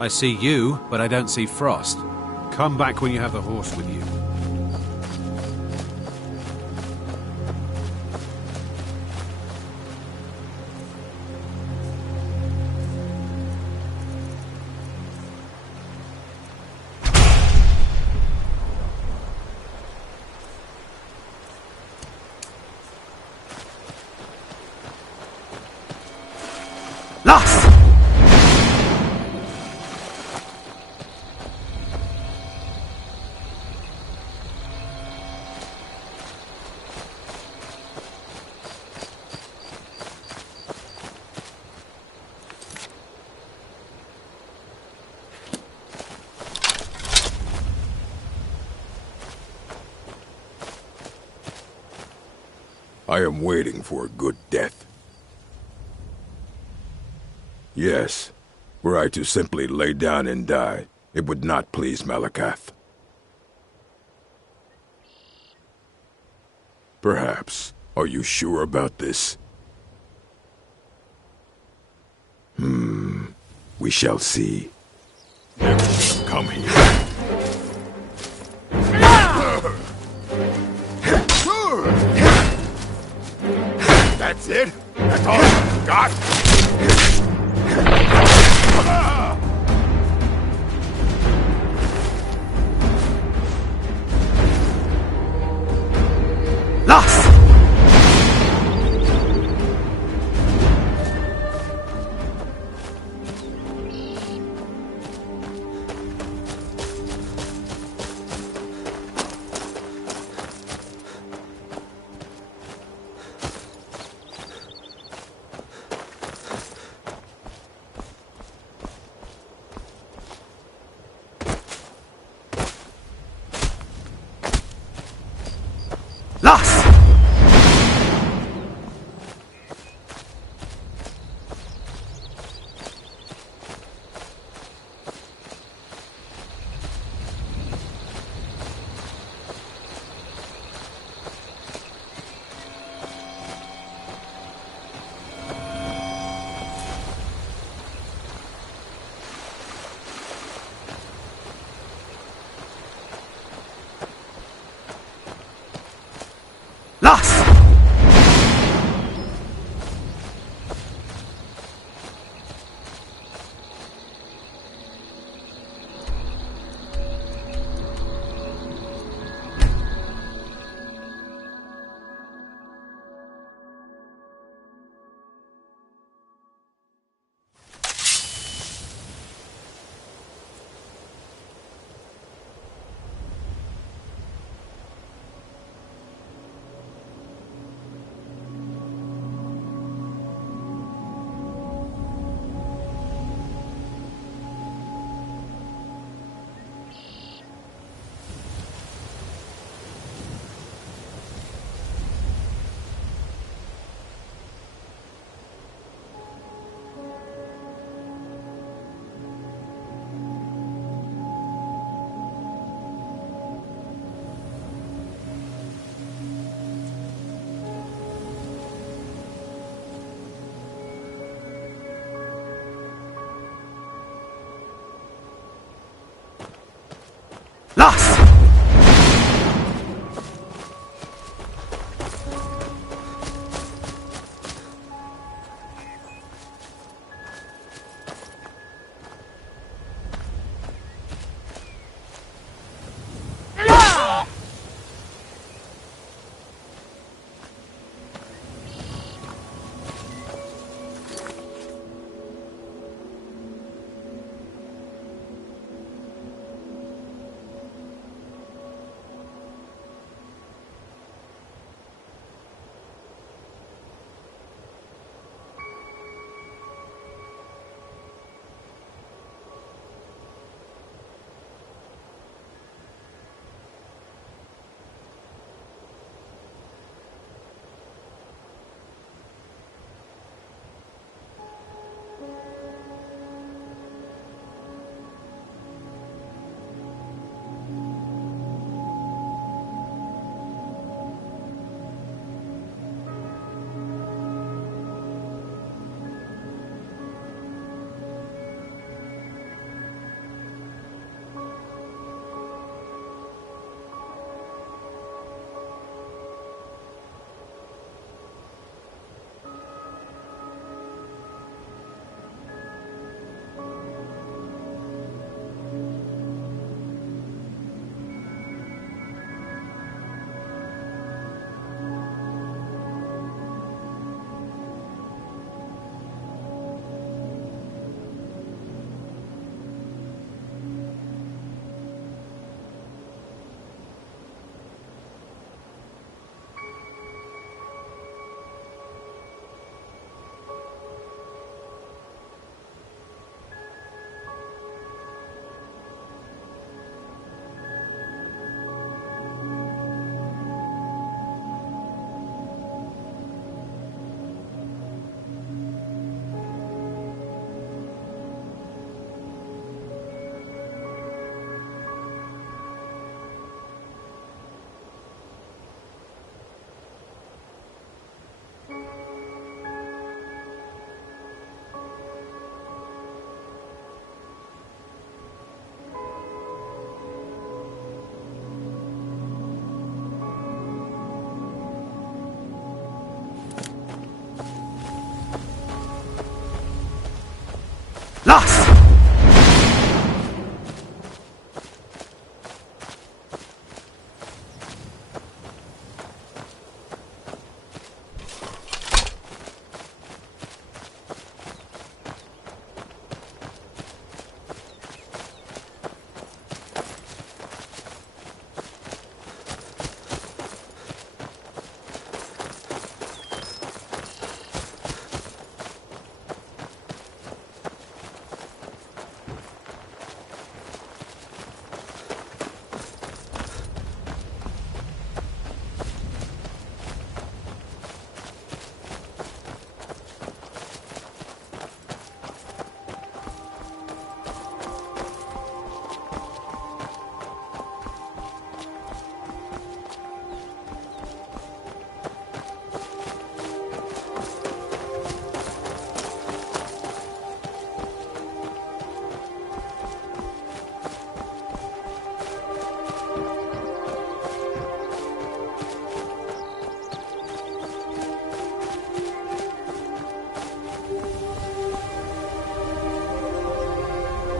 I see you, but I don't see Frost. Come back when you have the horse with you. Lost! I am waiting for a good death. Yes, were I to simply lay down and die, it would not please Malakath. Perhaps. Are you sure about this? We shall see. Come here. That's it? That's all you got? Lost!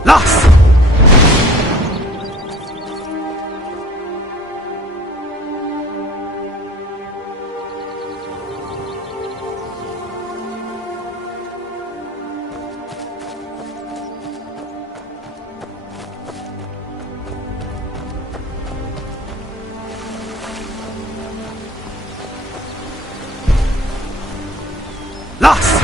Los! Los!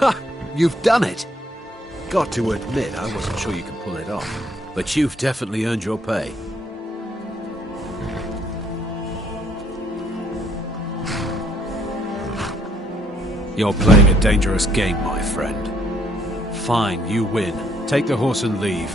Ha! You've done it! Got to admit, I wasn't sure you could pull it off. But you've definitely earned your pay. You're playing a dangerous game, my friend. Fine, you win. Take the horse and leave.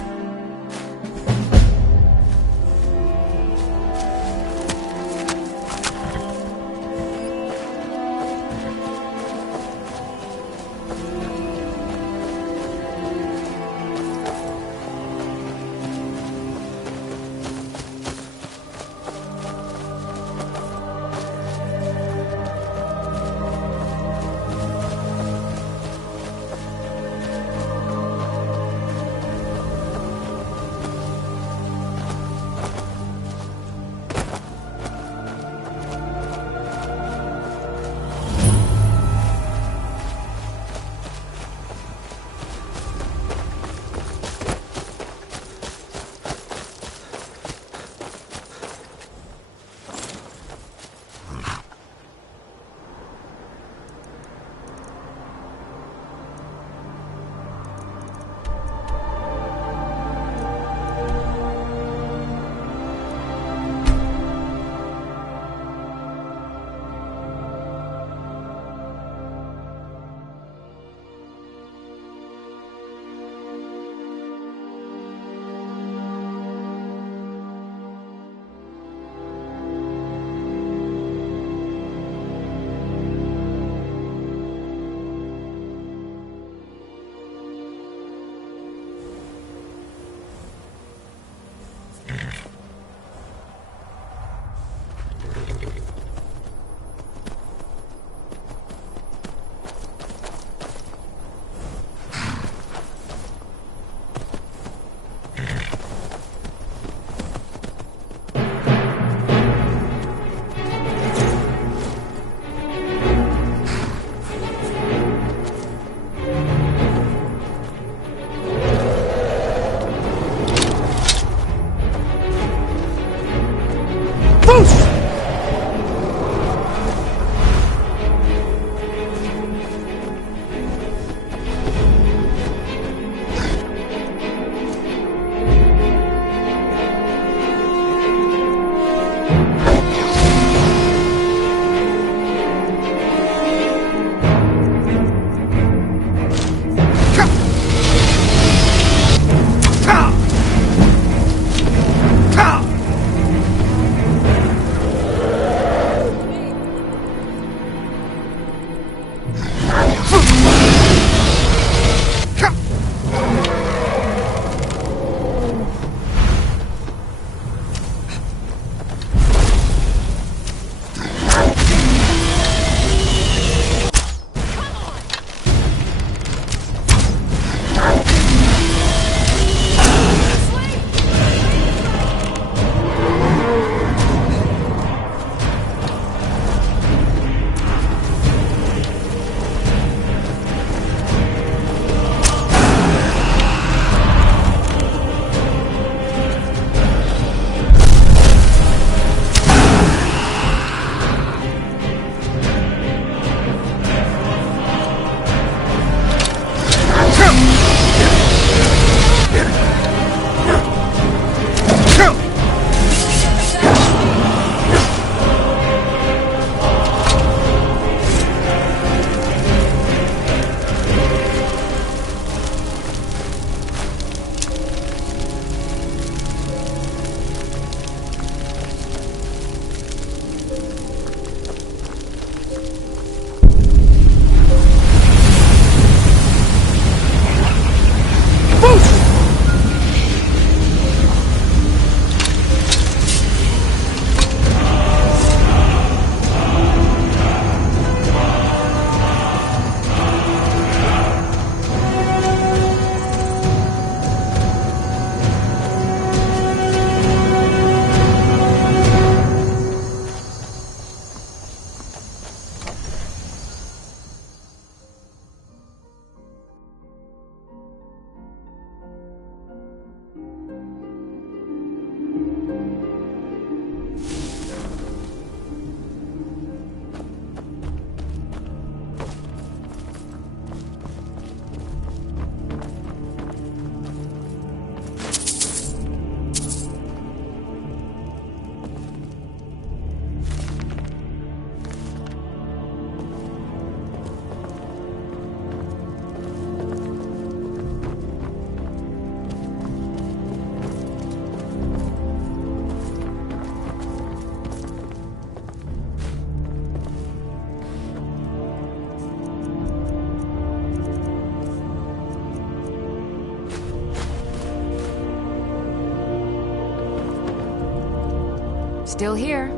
Still here.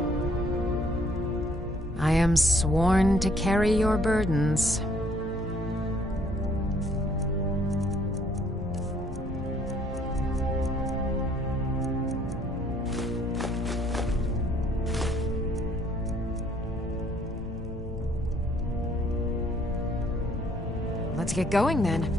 I am sworn to carry your burdens. Let's get going then.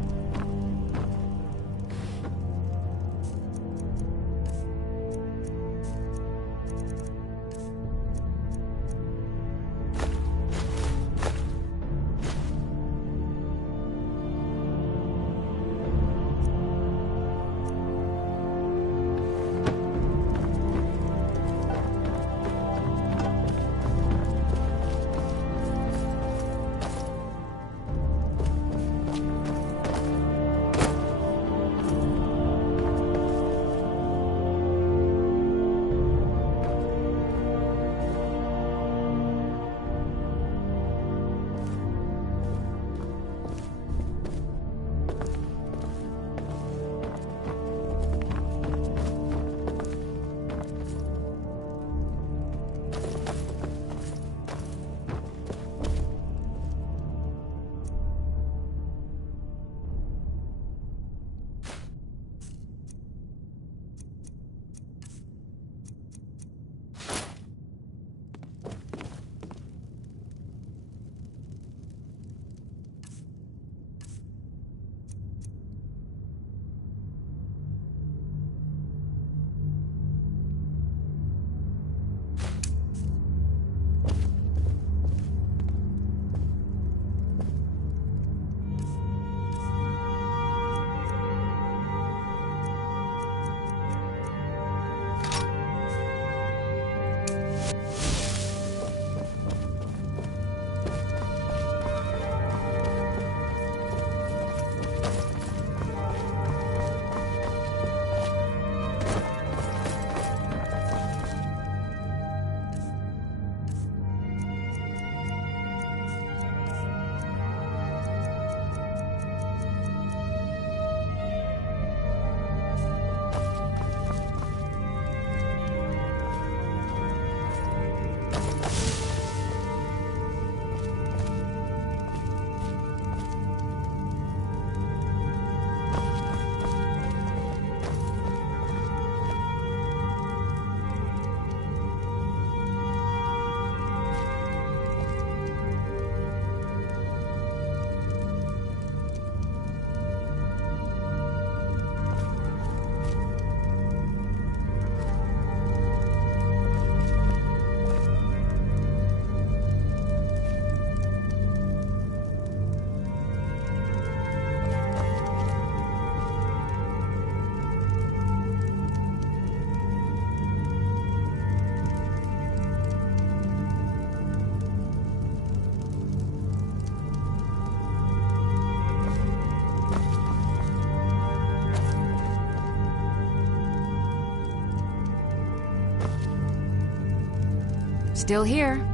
Still here.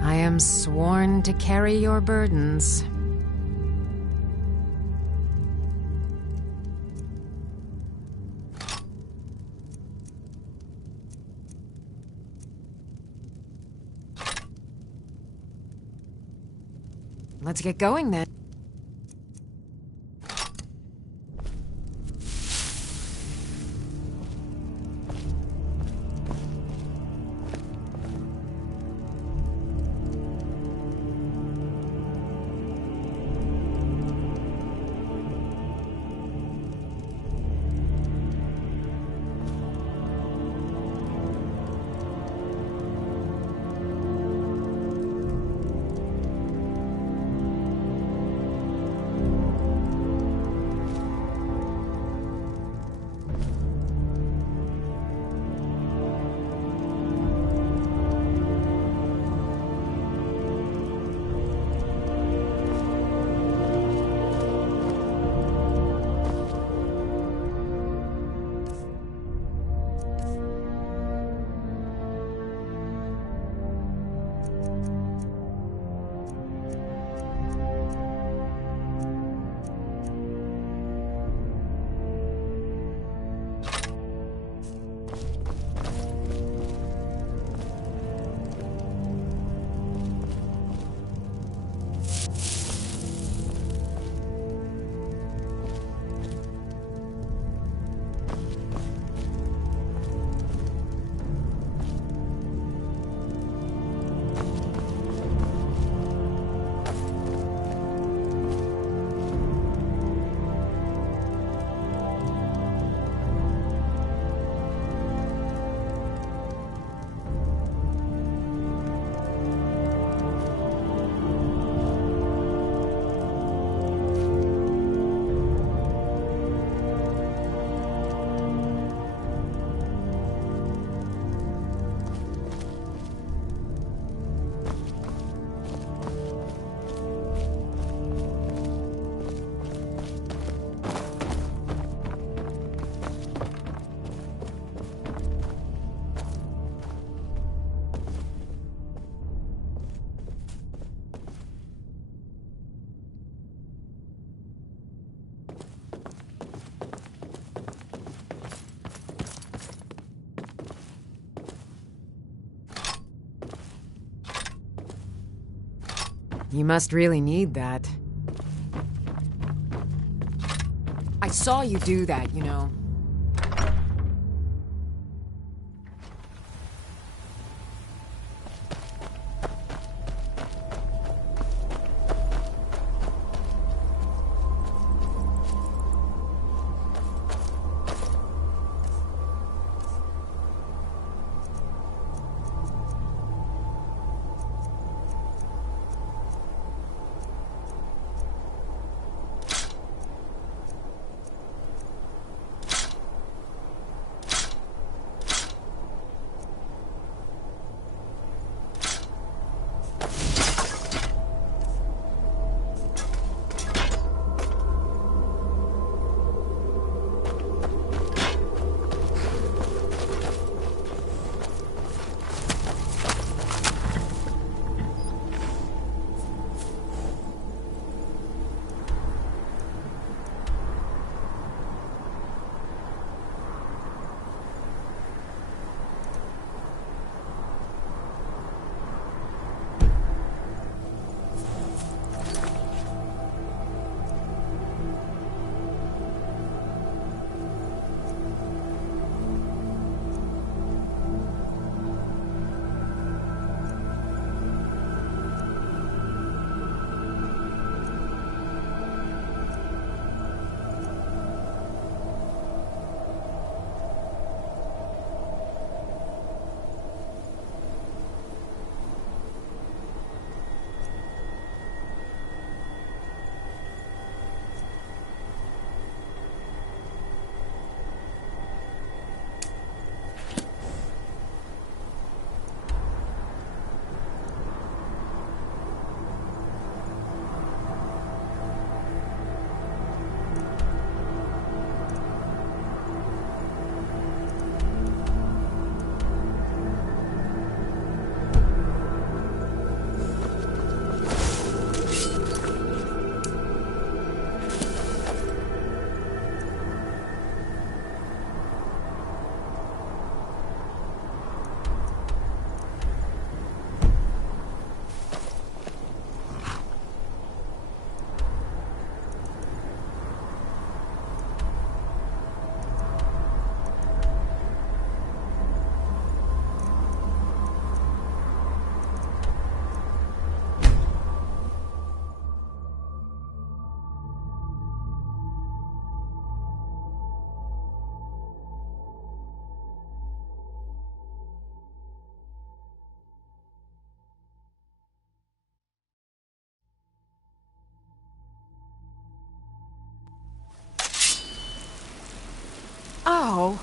I am sworn to carry your burdens. Let's get going then. You must really need that. I saw you do that, you know. Oh.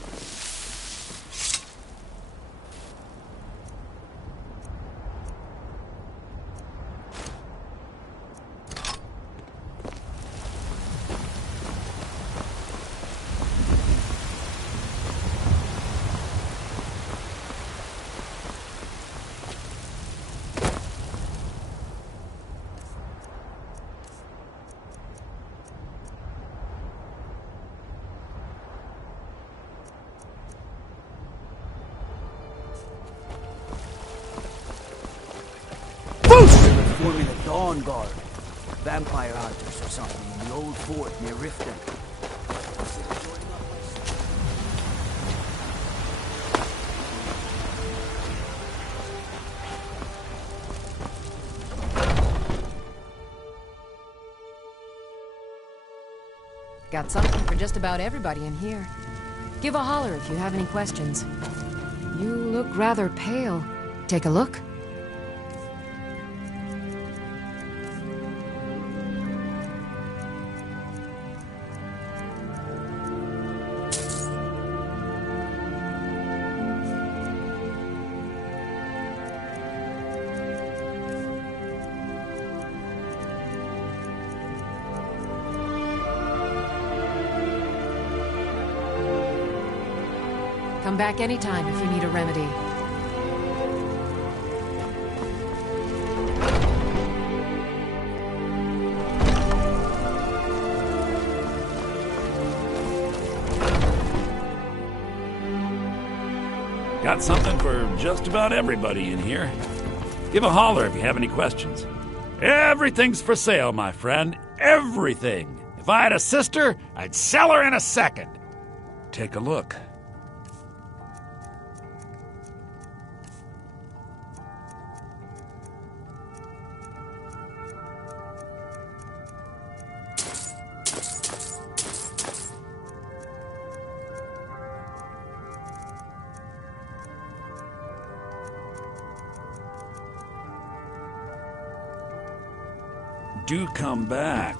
Forming a Dawn Guard. Vampire hunters or something in the old fort near Riften. Got something for just about everybody in here. Give a holler if you have any questions. You look rather pale. Take a look. Come back anytime if you need a remedy. Got something for just about everybody in here. Give a holler if you have any questions. Everything's for sale, my friend. Everything. If I had a sister, I'd sell her in a second. Take a look. Do come back.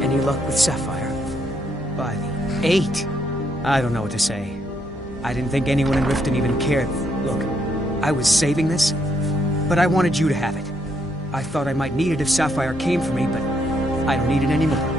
Any luck with Sapphire? By the 8. I don't know what to say. I didn't think anyone in Riften even cared. Look, I was saving this, but I wanted you to have it. I thought I might need it if Sapphire came for me, but I don't need it anymore.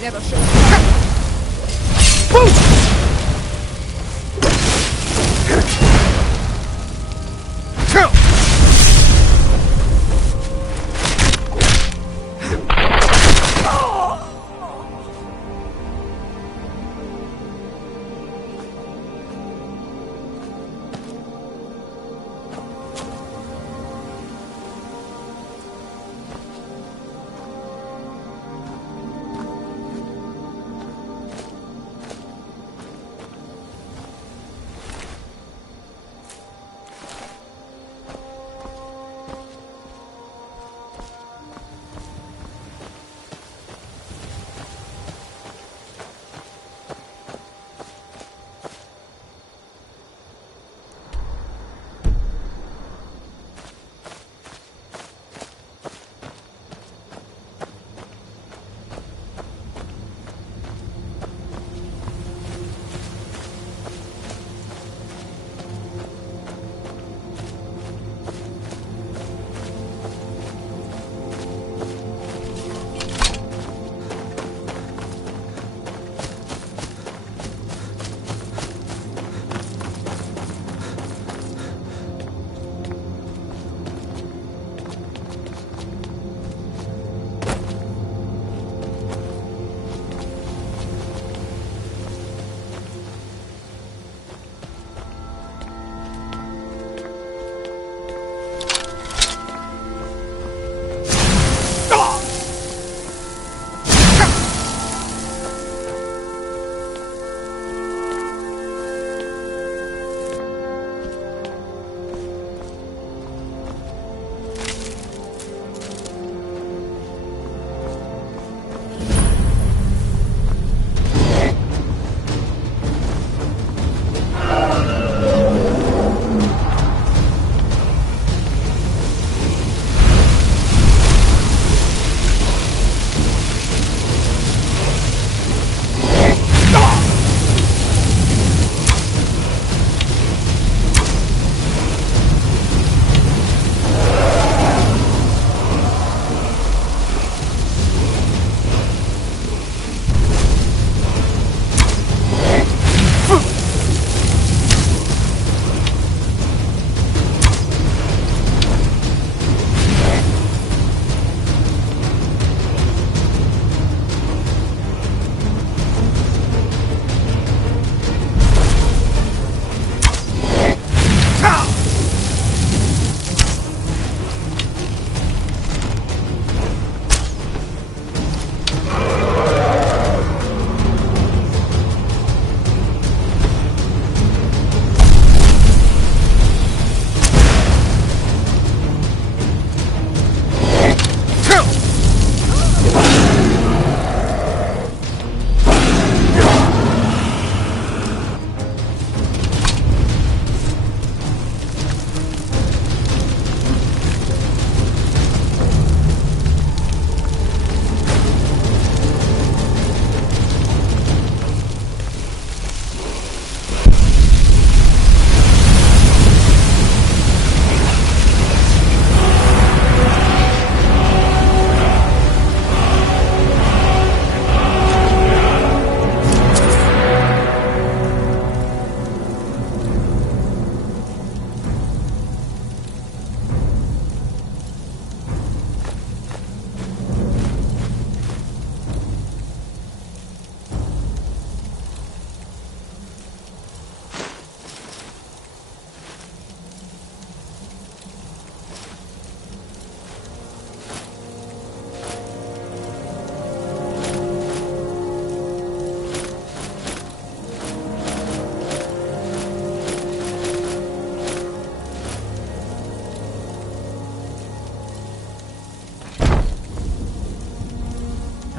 Never should.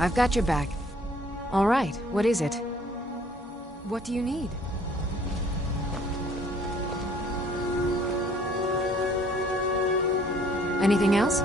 I've got your back. All right, what is it? What do you need? Anything else?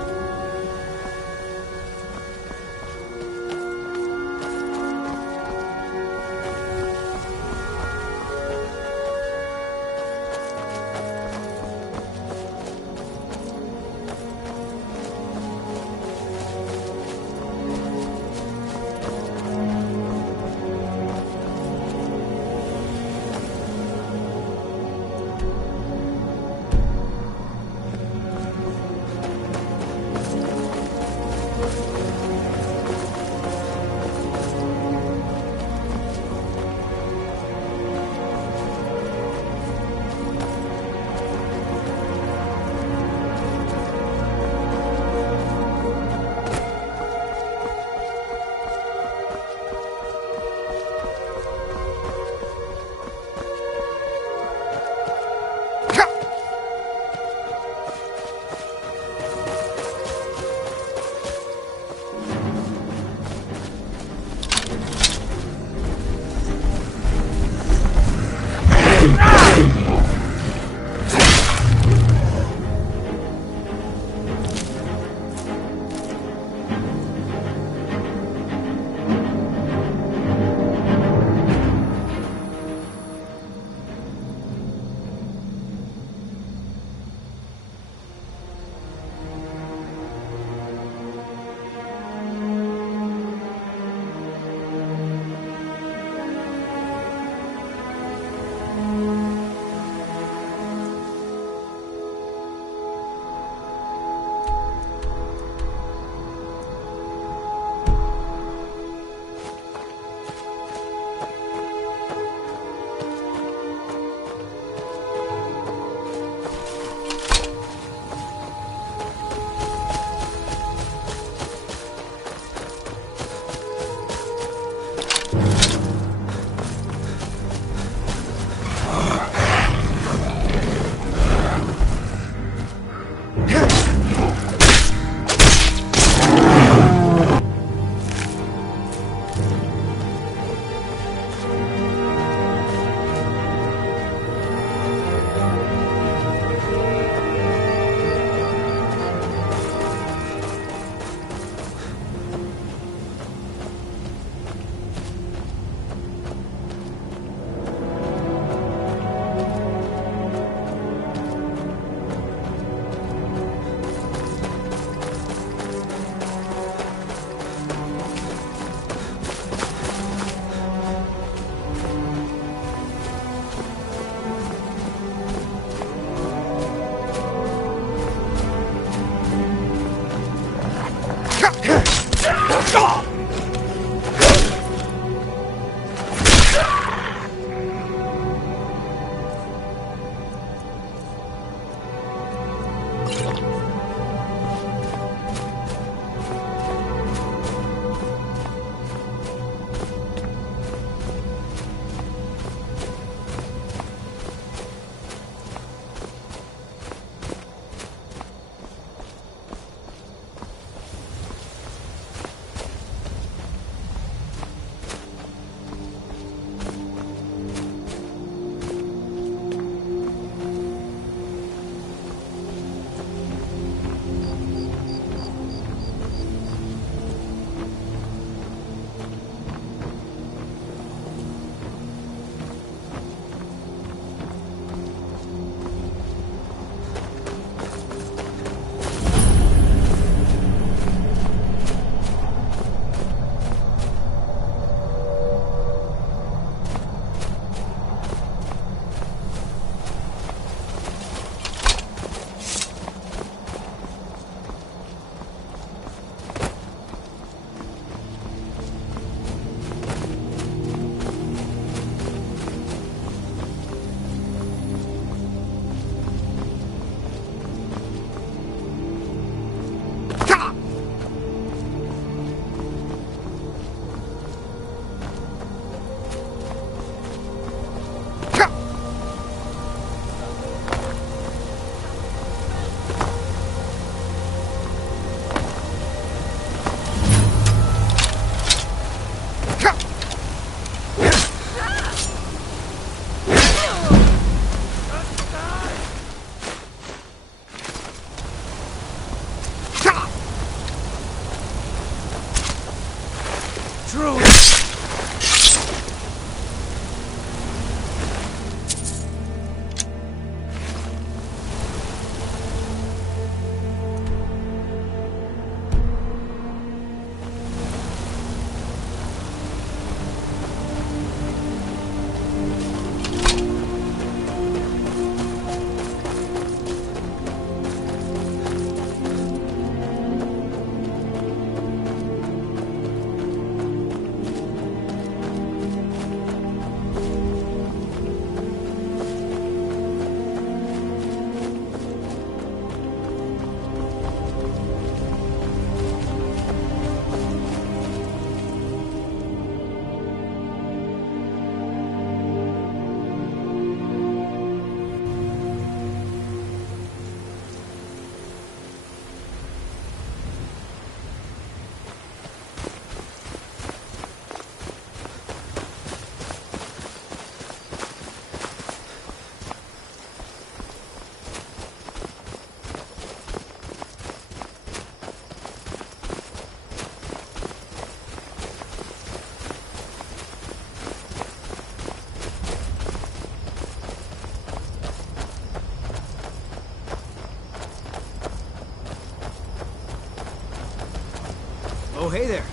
hey there.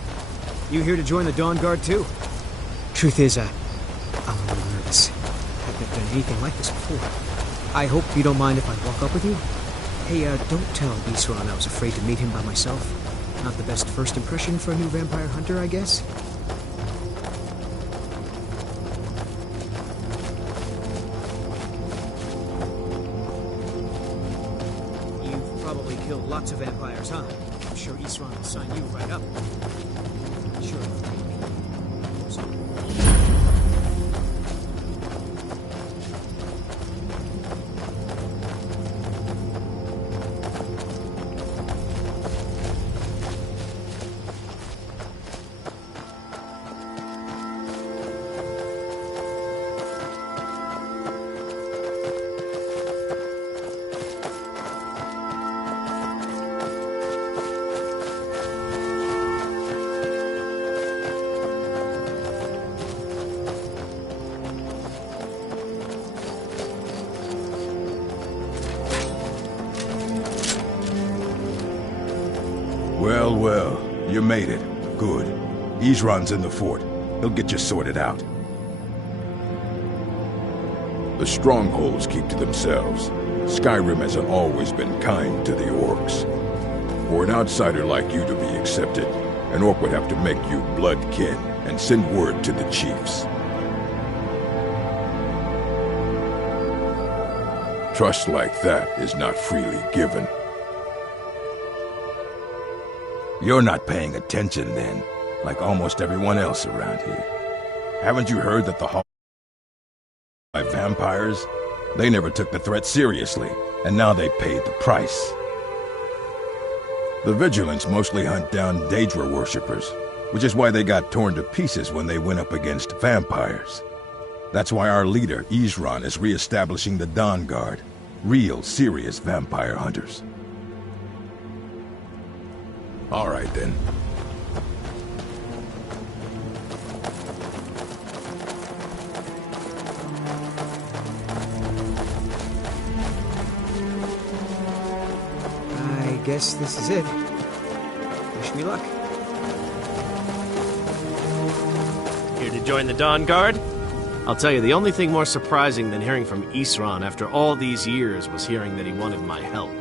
You here to join the Dawn Guard, too? Truth is, I'm a little nervous. I've never done anything like this before. I hope you don't mind if I walk up with you? Hey, don't tell Isran I was afraid to meet him by myself. Not the best first impression for a new vampire hunter, I guess? You've probably killed lots of vampires, huh? I'm sure Isran will sign you right up. Sure. Well, you made it. Good. Isran's in the fort. He'll get you sorted out. The strongholds keep to themselves. Skyrim hasn't always been kind to the orcs. For an outsider like you to be accepted, an orc would have to make you blood kin and send word to the chiefs. Trust like that is not freely given. You're not paying attention then, like almost everyone else around here. Haven't you heard that the Hall by vampires? They never took the threat seriously, and now they paid the price. The Vigilants mostly hunt down Daedra worshippers, which is why they got torn to pieces when they went up against vampires. That's why our leader, Isran, is re-establishing the Dawn Guard. Real, serious vampire hunters. All right, then. I guess this is it. Wish me luck. Here to join the Dawn Guard? I'll tell you, the only thing more surprising than hearing from Isran after all these years was hearing that he wanted my help.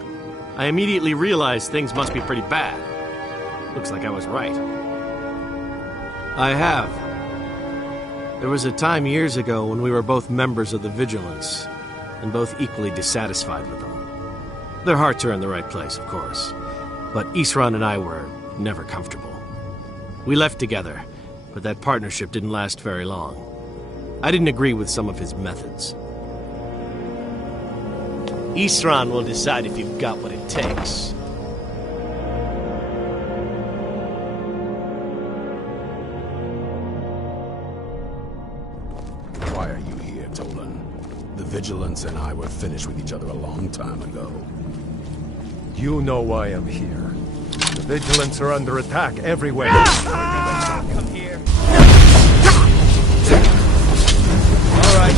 I immediately realized things must be pretty bad. Looks like I was right. I have. There was a time years ago when we were both members of the Vigilance, and both equally dissatisfied with them. Their hearts are in the right place, of course, but Isran and I were never comfortable. We left together, but that partnership didn't last very long. I didn't agree with some of his methods. Isran will decide if you've got what it takes. Why are you here, Tolan? The Vigilance and I were finished with each other a long time ago. You know why I'm here. The Vigilants are under attack everywhere. Come here. All right.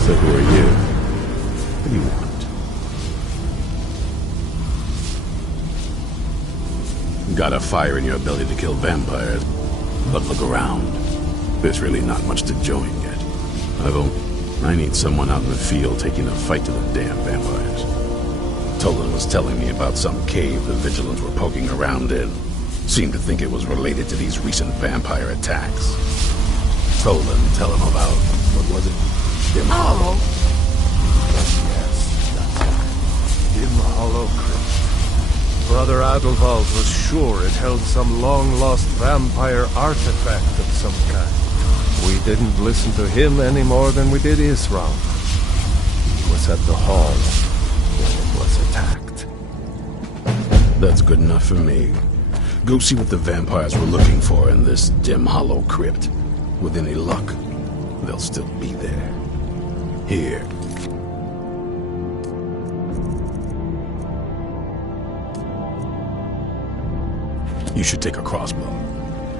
So who are you? What do you want? Got a fire in your ability to kill vampires, but look around. There's really not much to join yet. I need someone out in the field taking a fight to the damn vampires. Tolan was telling me about some cave the Vigilants were poking around in. Seemed to think it was related to these recent vampire attacks. Tolan, tell him about, what was it? Dim Hollow. Yes, that's it. Dim Hollow Crypt. Brother AWWW was sure it held some long-lost vampire artifact of some kind. We didn't listen to him any more than we did Isran. He was at the hall when it was attacked. That's good enough for me. Go see what the vampires were looking for in this Dim Hollow Crypt. With any luck, they'll still be there. Here. You should take a crossbow.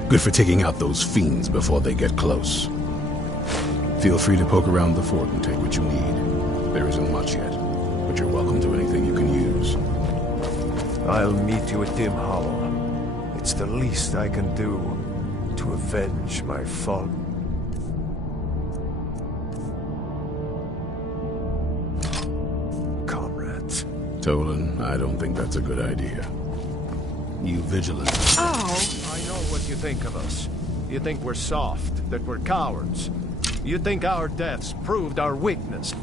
Good for taking out those fiends before they get close. Feel free to poke around the fort and take what you need. There isn't much yet, but you're welcome to anything you can use. I'll meet you at Dim Hollow. It's the least I can do to avenge my fault. Comrades. Tolan, I don't think that's a good idea. You vigilantes. I know what you think of us. You think we're soft, that we're cowards. You think our deaths proved our weakness.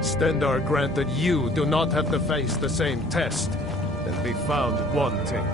Stendarr granted you do not have to face the same test and be found wanting.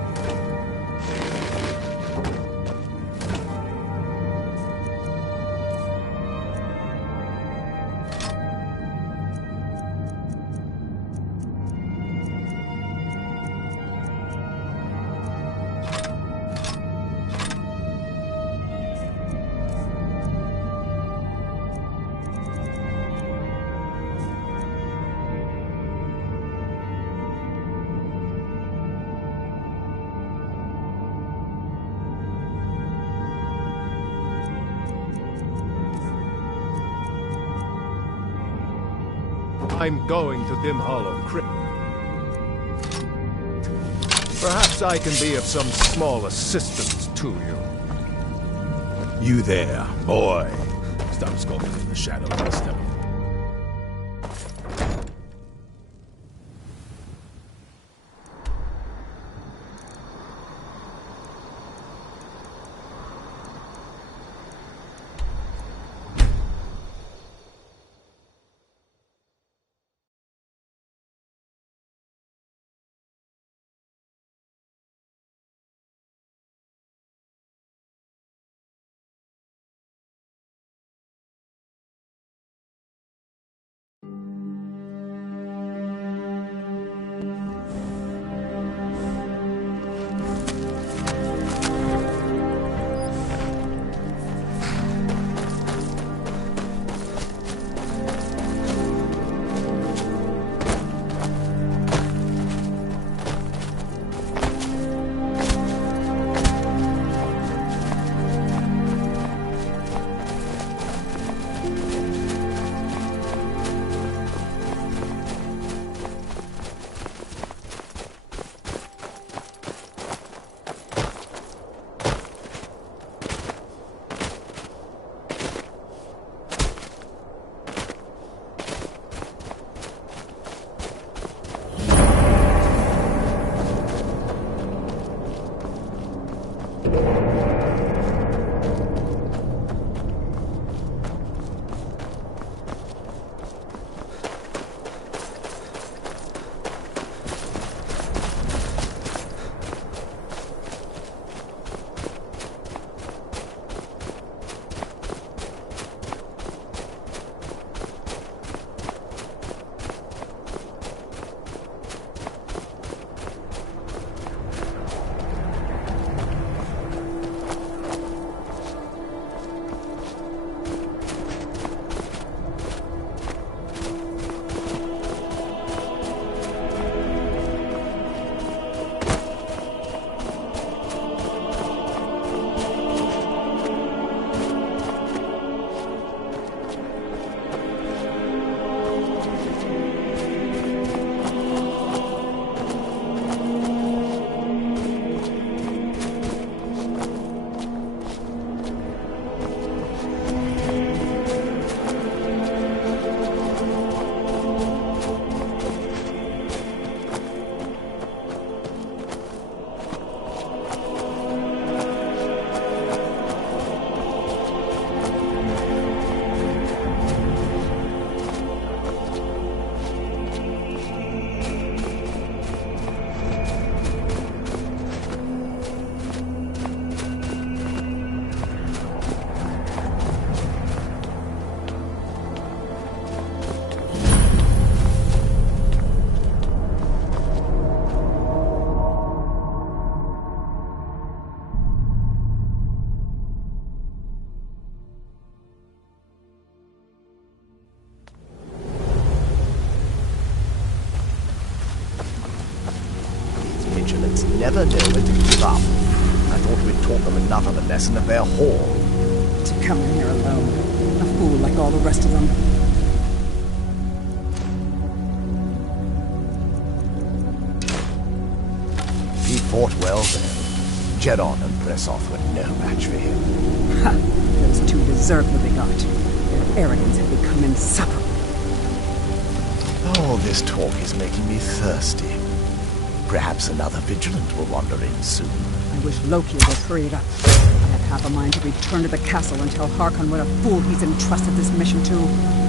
I'm going to Dim Hollow Crypt. Perhaps I can be of some small assistance to you. You there, boy. Stop skulking in the shadows and step. vigilance never know when to give up. I thought we'd taught them enough of a lesson of their whore. To come in here alone. A fool like all the rest of them. He fought well then. Jedon and Bressoth were no match for him. Ha! Those two deserved what they got. Their arrogance had become insufferable. All this talk is making me thirsty. Perhaps another vigilant will wander in soon. I wish Loki would hurry it up. I have half a mind to return to the castle and tell Harkon what a fool he's entrusted this mission to.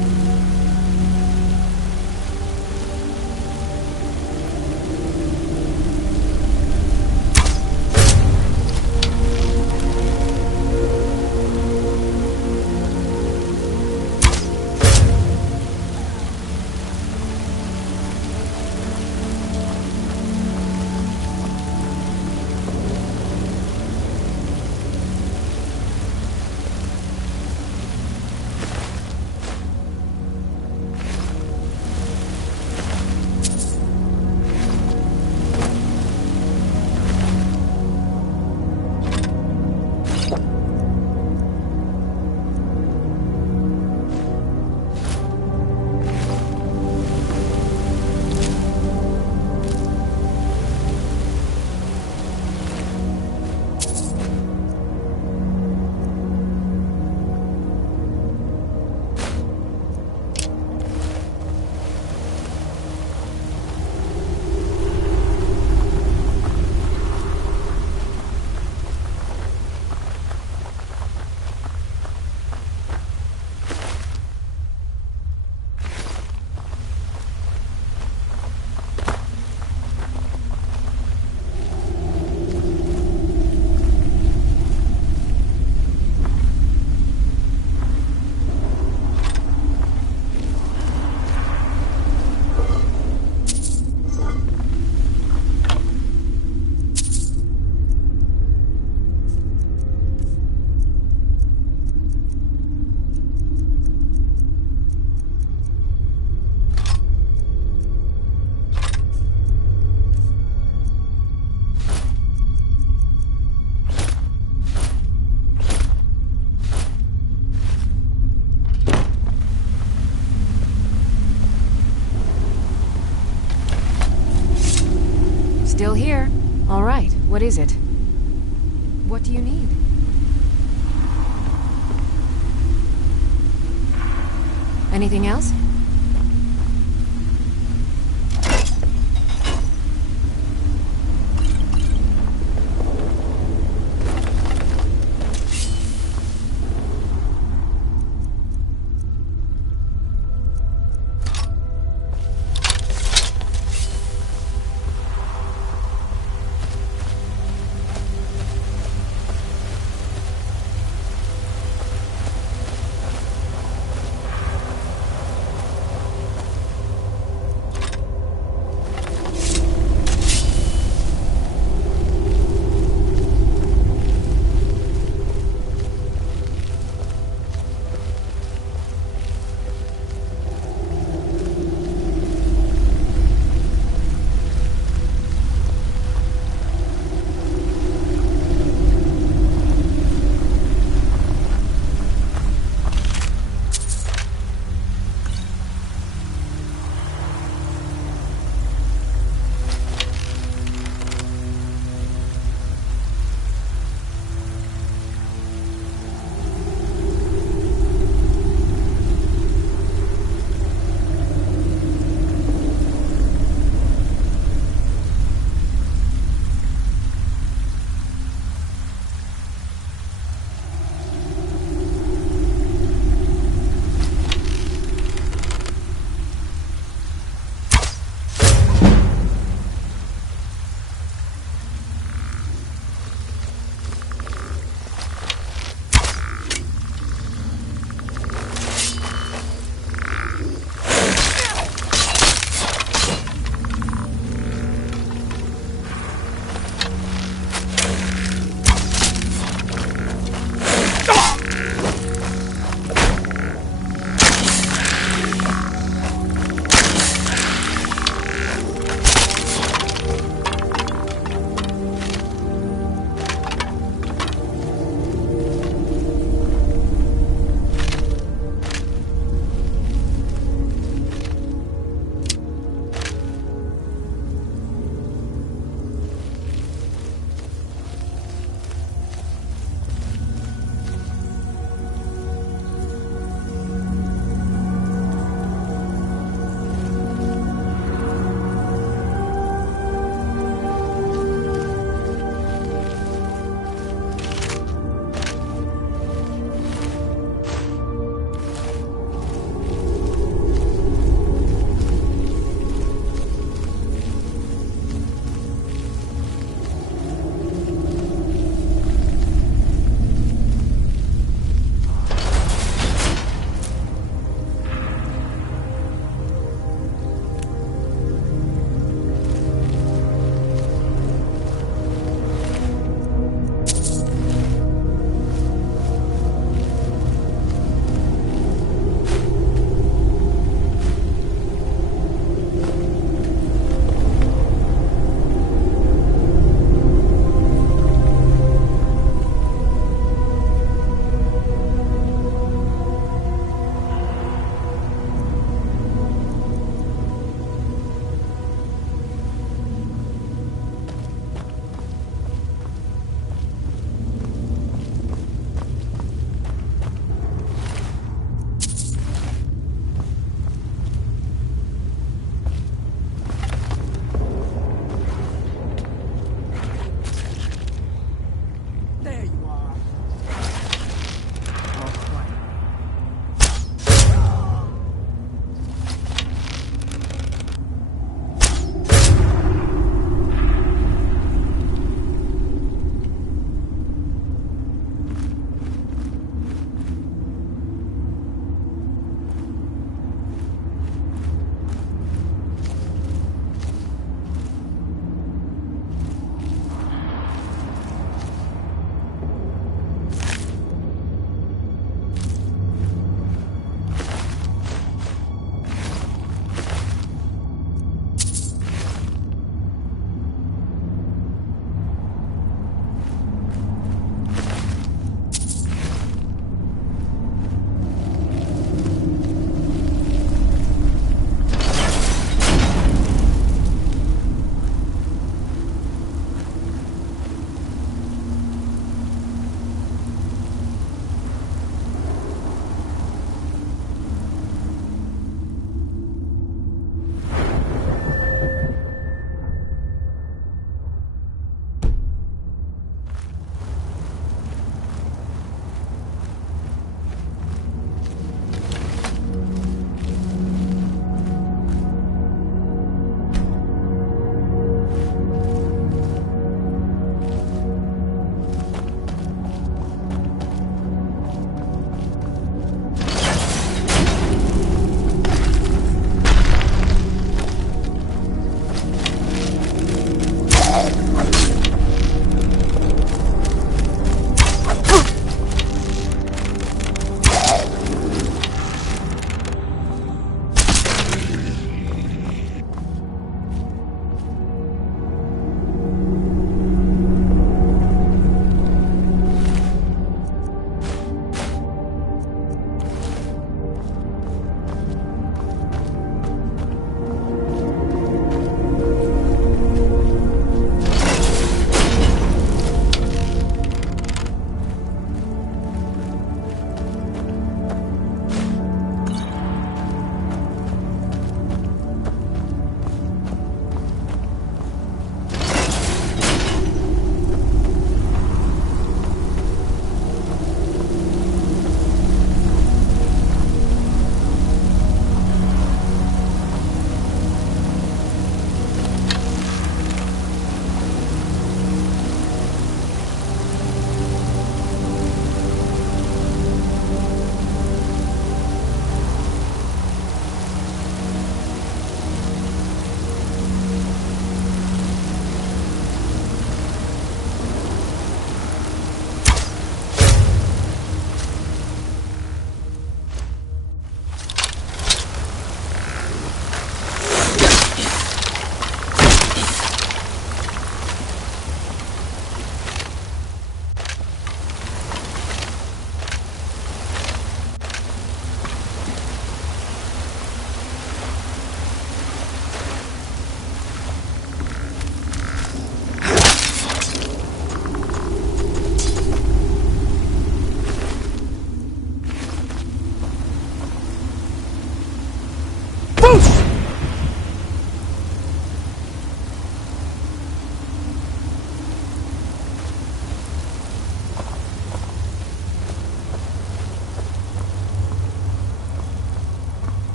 Still here. All right, what is it? What do you need? Anything else?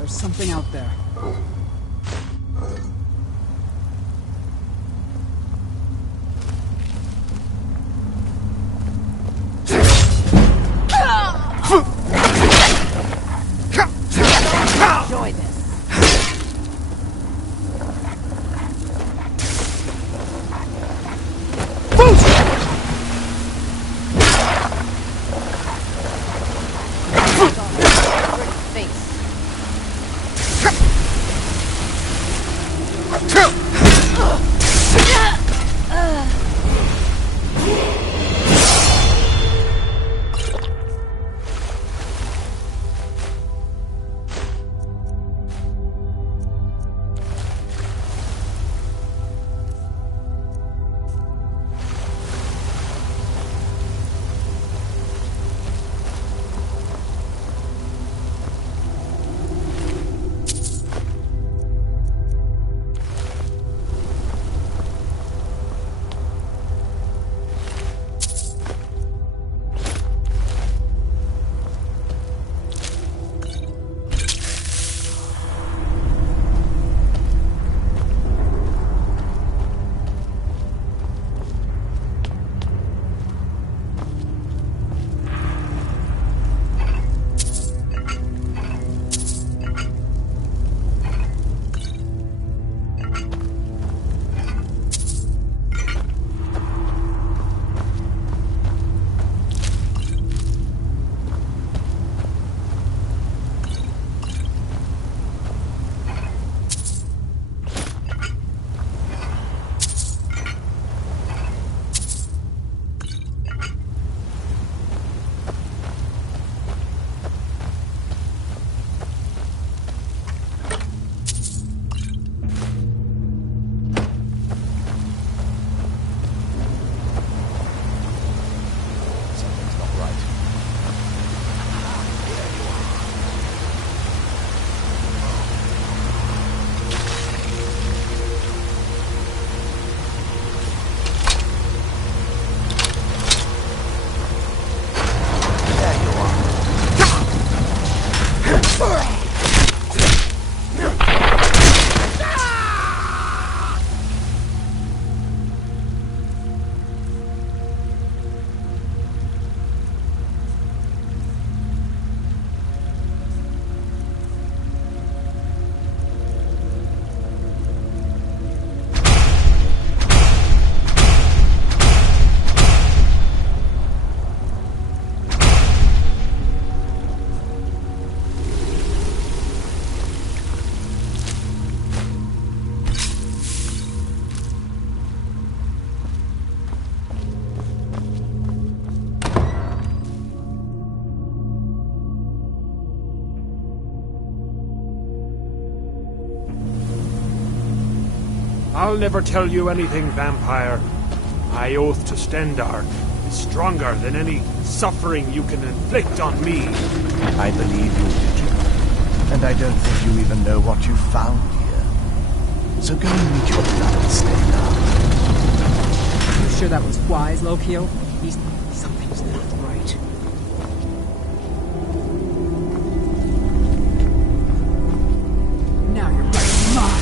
There's something out there. Enjoy this. Face. I'll never tell you anything, vampire. My oath to Stendar is stronger than any suffering you can inflict on me. I believe you, Vigil. And I don't think you even know what you found here. So go and meet your beloved Stendar. You sure that was wise, Lokio? Something's not right. Now you're right, mine.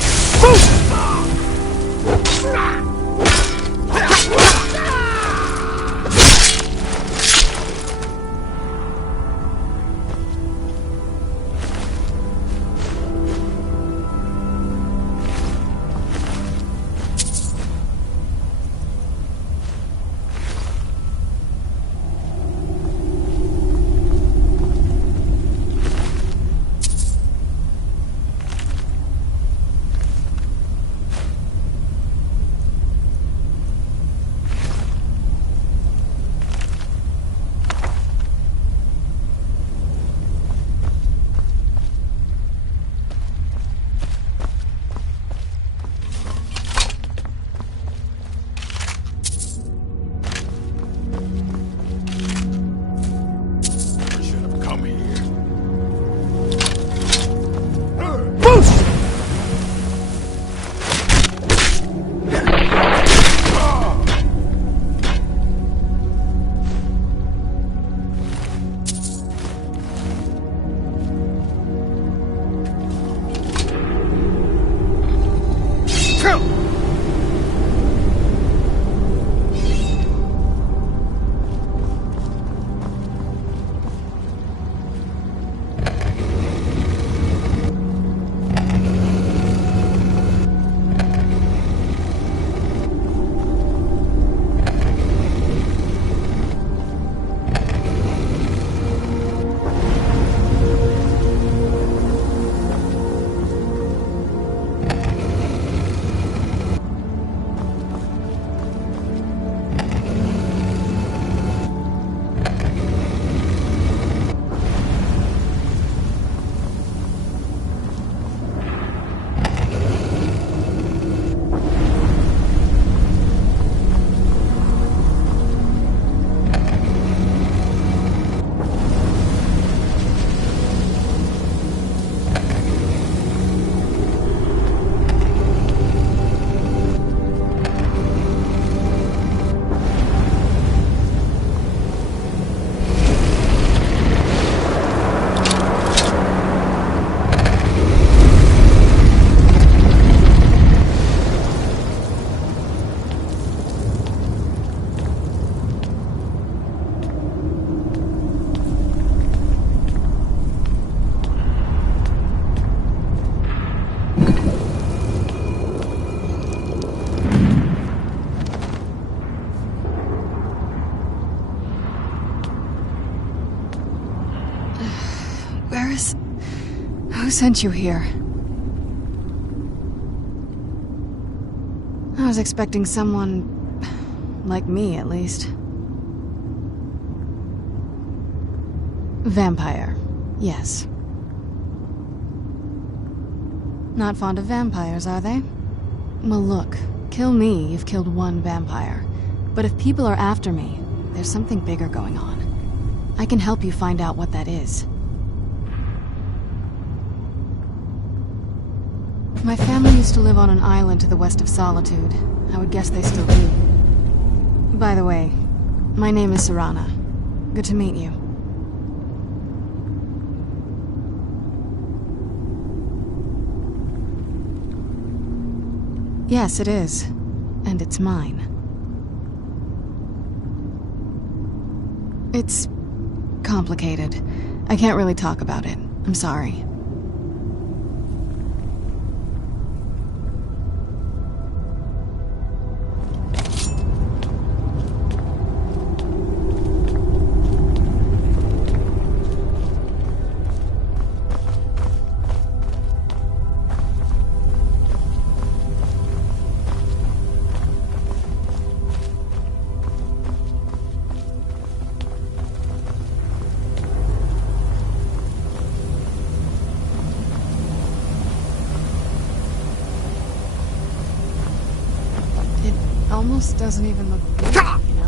Who sent you here? I was expecting someone... like me, at least. Vampire, yes. Not fond of vampires, are they? Well, look. Kill me, you've killed one vampire. But if people are after me, there's something bigger going on. I can help you find out what that is. My family used to live on an island to the west of Solitude. I would guess they still do. By the way, my name is Serana. Good to meet you. Yes, it is. And it's mine. It's complicated. I can't really talk about it. I'm sorry. almost doesn't even look good, you know?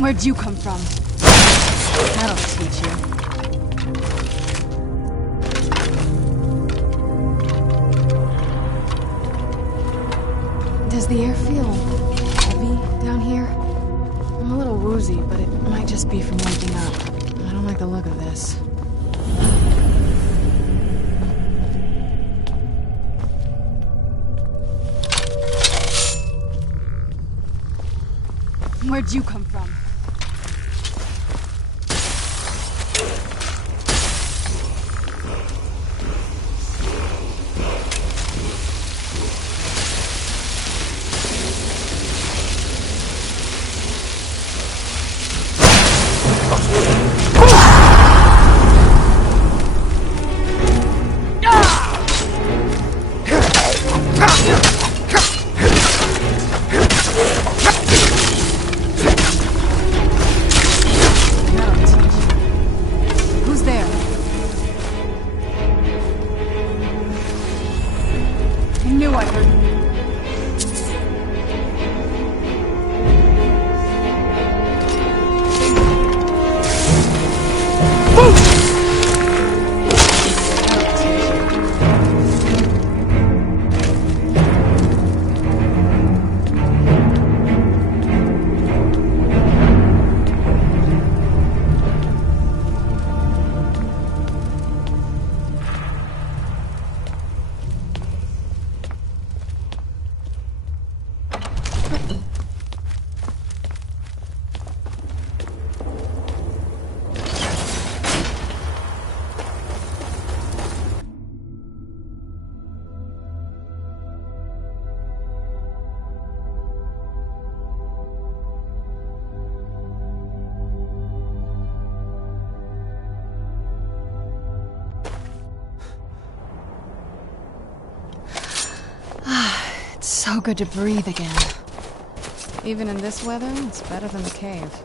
Where'd you come from? That'll teach you. Does the air feel heavy down here? I'm a little woozy, but it might just be from waking up. I don't like the look of this. Where'd you come from? So good to breathe again. Even in this weather, it's better than the cave.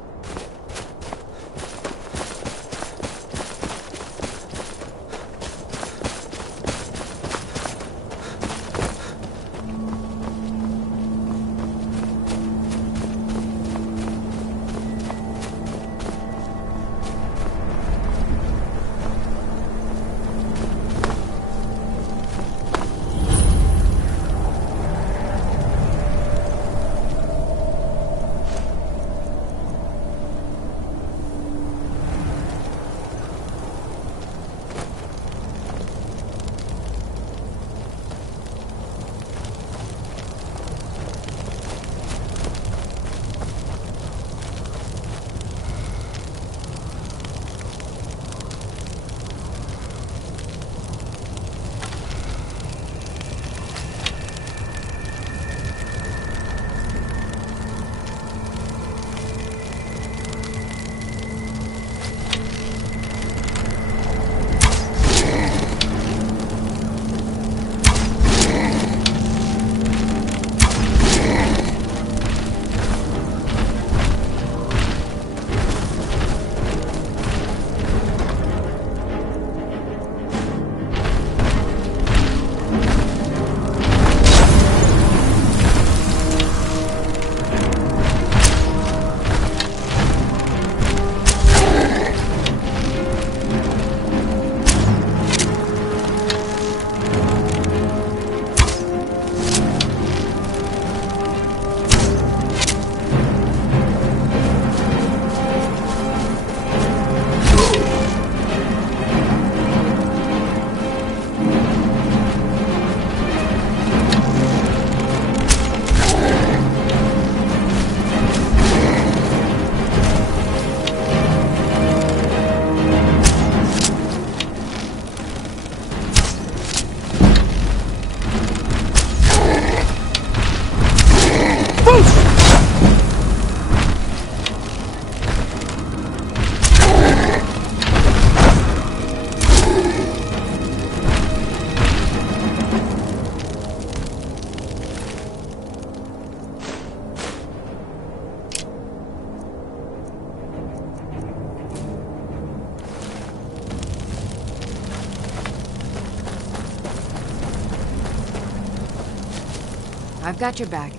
I've got your back.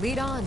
Lead on.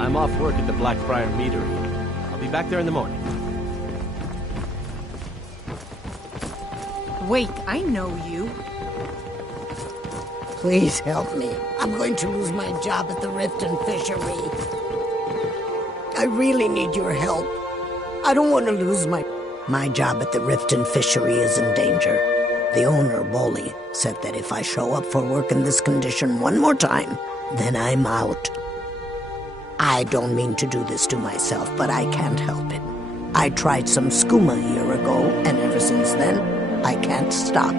I'm off work at the Blackfriar Meadery. I'll be back there in the morning. Wait, I know you. Please help me. I'm going to lose my job at the Riften Fishery. I really need your help. I don't want to lose my job at the Riften Fishery is in danger. The owner, Bolly, said that if I show up for work in this condition one more time, then I'm out. I don't mean to do this to myself, but I can't help it. I tried some skooma a year ago, and ever since then, I can't stop.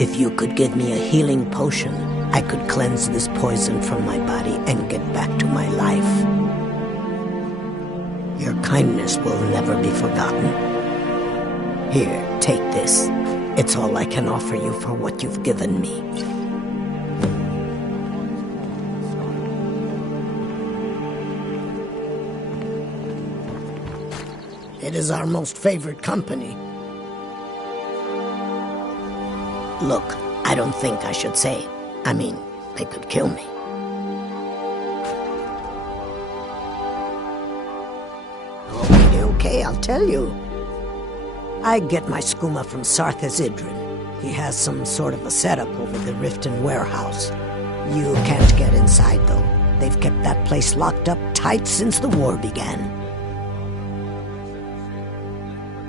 If you could give me a healing potion, I could cleanse this poison from my body and get back to my life. Your kindness will never be forgotten. Here, take this. It's all I can offer you for what you've given me. It is our most favored company. Look, I don't think I should say. I mean, they could kill me. Okay, I'll tell you. I get my skooma from Sarthas Idrin. He has some sort of a setup over the Riften warehouse. You can't get inside, though. They've kept that place locked up tight since the war began.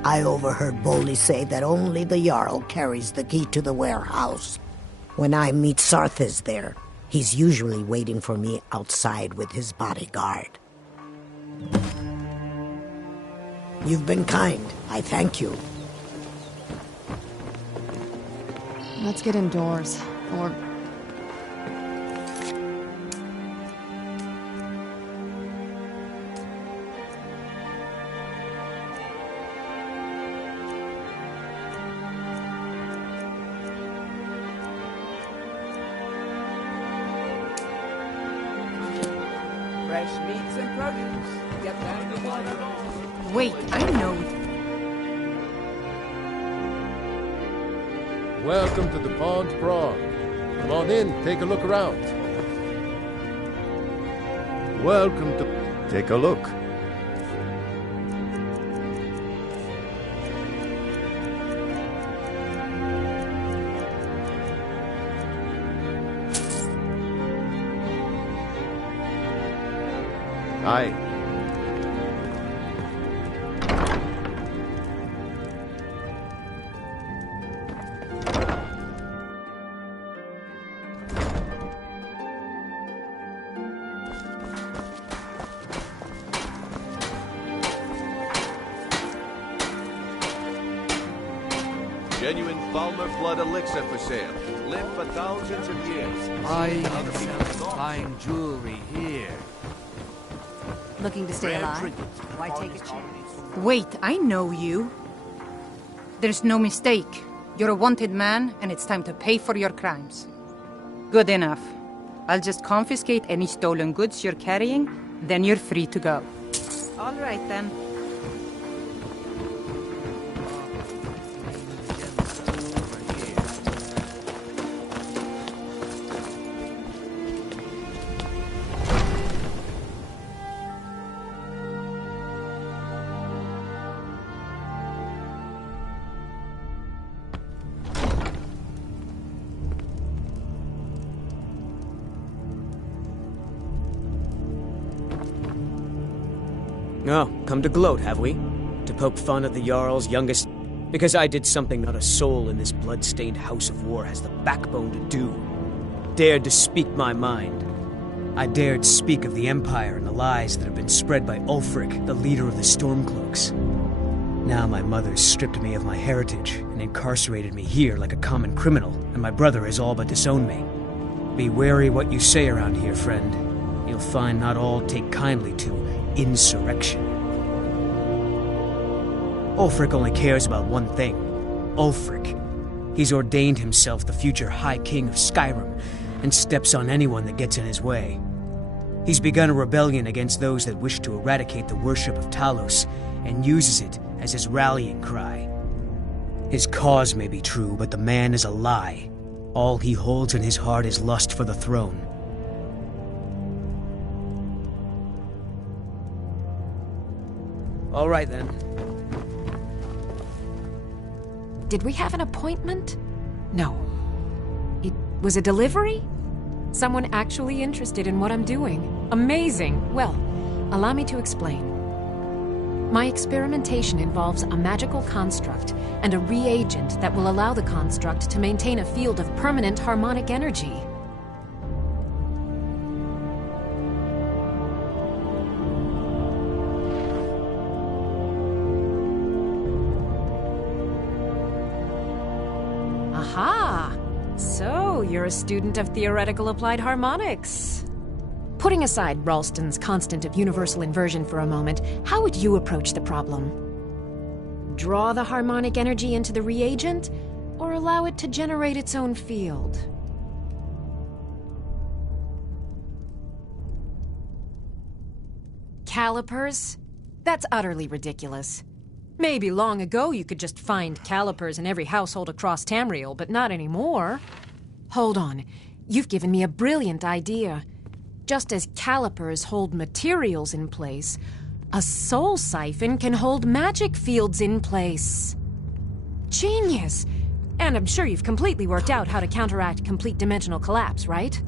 I overheard Bolly say that only the Jarl carries the key to the warehouse. When I meet Sarthas there, he's usually waiting for me outside with his bodyguard. You've been kind. I thank you. Let's get indoors. Or... Fresh meats and produce. Get that to water. Wait, I know. Welcome to the Pond Prawn. Come on in, take a look around. Welcome to... Take a look. Aye. Genuine Falmer blood elixir for sale. Live for thousands of years. Buying and selling fine jewelry here. Looking to stay alive? Why take a chance? Wait, I know you. There's no mistake. You're a wanted man, and it's time to pay for your crimes. Good enough. I'll just confiscate any stolen goods you're carrying, then you're free to go. All right, then. Oh, come to gloat, have we? To poke fun at the Jarl's youngest... Because I did something not a soul in this blood-stained house of war has the backbone to do. Dared to speak my mind. I dared speak of the Empire and the lies that have been spread by Ulfric, the leader of the Stormcloaks. Now my mother stripped me of my heritage and incarcerated me here like a common criminal, and my brother has all but disowned me. Be wary what you say around here, friend. You'll find not all take kindly to insurrection. Ulfric only cares about one thing. Ulfric. He's ordained himself the future High King of Skyrim, and steps on anyone that gets in his way. He's begun a rebellion against those that wish to eradicate the worship of Talos, and uses it as his rallying cry. His cause may be true, but the man is a lie. All he holds in his heart is lust for the throne. All right, then. Did we have an appointment? No. It was a delivery? Someone actually interested in what I'm doing. Amazing. Well, allow me to explain. My experimentation involves a magical construct and a reagent that will allow the construct to maintain a field of permanent harmonic energy. Aha! So, you're a student of theoretical applied harmonics. Putting aside Ralston's constant of universal inversion for a moment, how would you approach the problem? Draw the harmonic energy into the reagent, or allow it to generate its own field? Calipers? That's utterly ridiculous. Maybe long ago you could just find calipers in every household across Tamriel, but not anymore. Hold on. You've given me a brilliant idea. Just as calipers hold materials in place, a soul siphon can hold magic fields in place. Genius! And I'm sure you've completely worked out how to counteract complete dimensional collapse, right?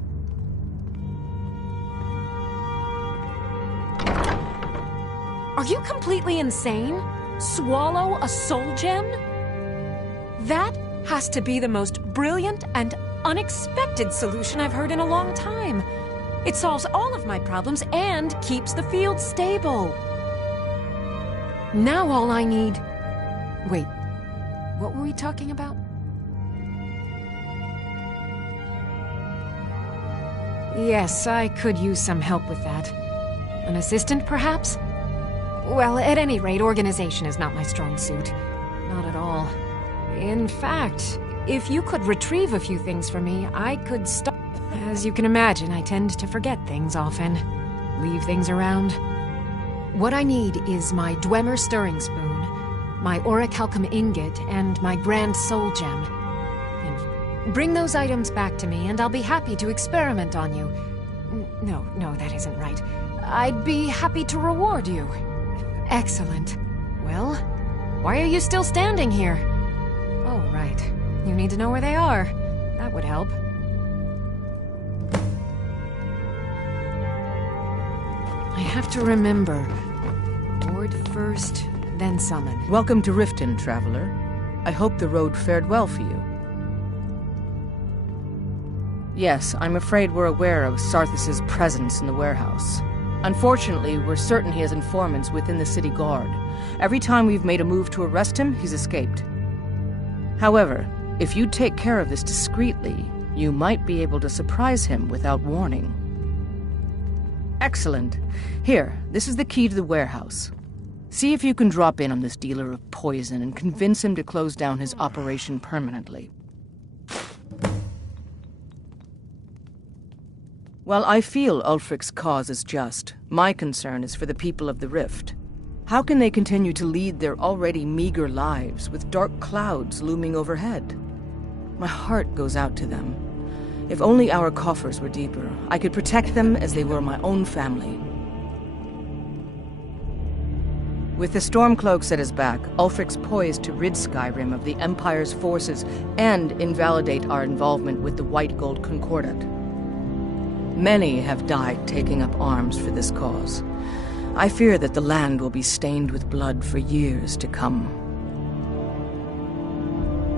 Are you completely insane? Swallow a soul gem? That has to be the most brilliant and unexpected solution I've heard in a long time. It solves all of my problems and keeps the field stable. Now all I need... Wait, what were we talking about? Yes, I could use some help with that. An assistant, perhaps? Well, at any rate, organization is not my strong suit. Not at all. In fact, if you could retrieve a few things for me, I could start... As you can imagine, I tend to forget things often. Leave things around. What I need is my Dwemer stirring spoon, my orichalcum ingot, and my grand soul gem. And bring those items back to me, and I'll be happy to experiment on you. No, that isn't right. I'd be happy to reward you. Excellent. Well, why are you still standing here? Oh, right. You need to know where they are. That would help. I have to remember. Board first, then summon. Welcome to Riften, traveler. I hope the road fared well for you. Yes, I'm afraid we're aware of Sarthis' presence in the warehouse. Unfortunately, we're certain he has informants within the city guard. Every time we've made a move to arrest him, he's escaped. However, if you take care of this discreetly, you might be able to surprise him without warning. Excellent. Here, this is the key to the warehouse. See if you can drop in on this dealer of poison and convince him to close down his operation permanently. While I feel Ulfric's cause is just, my concern is for the people of the Rift. How can they continue to lead their already meager lives with dark clouds looming overhead? My heart goes out to them. If only our coffers were deeper, I could protect them as they were my own family. With the Stormcloaks at his back, Ulfric's poised to rid Skyrim of the Empire's forces and invalidate our involvement with the White Gold Concordat. Many have died taking up arms for this cause. I fear that the land will be stained with blood for years to come.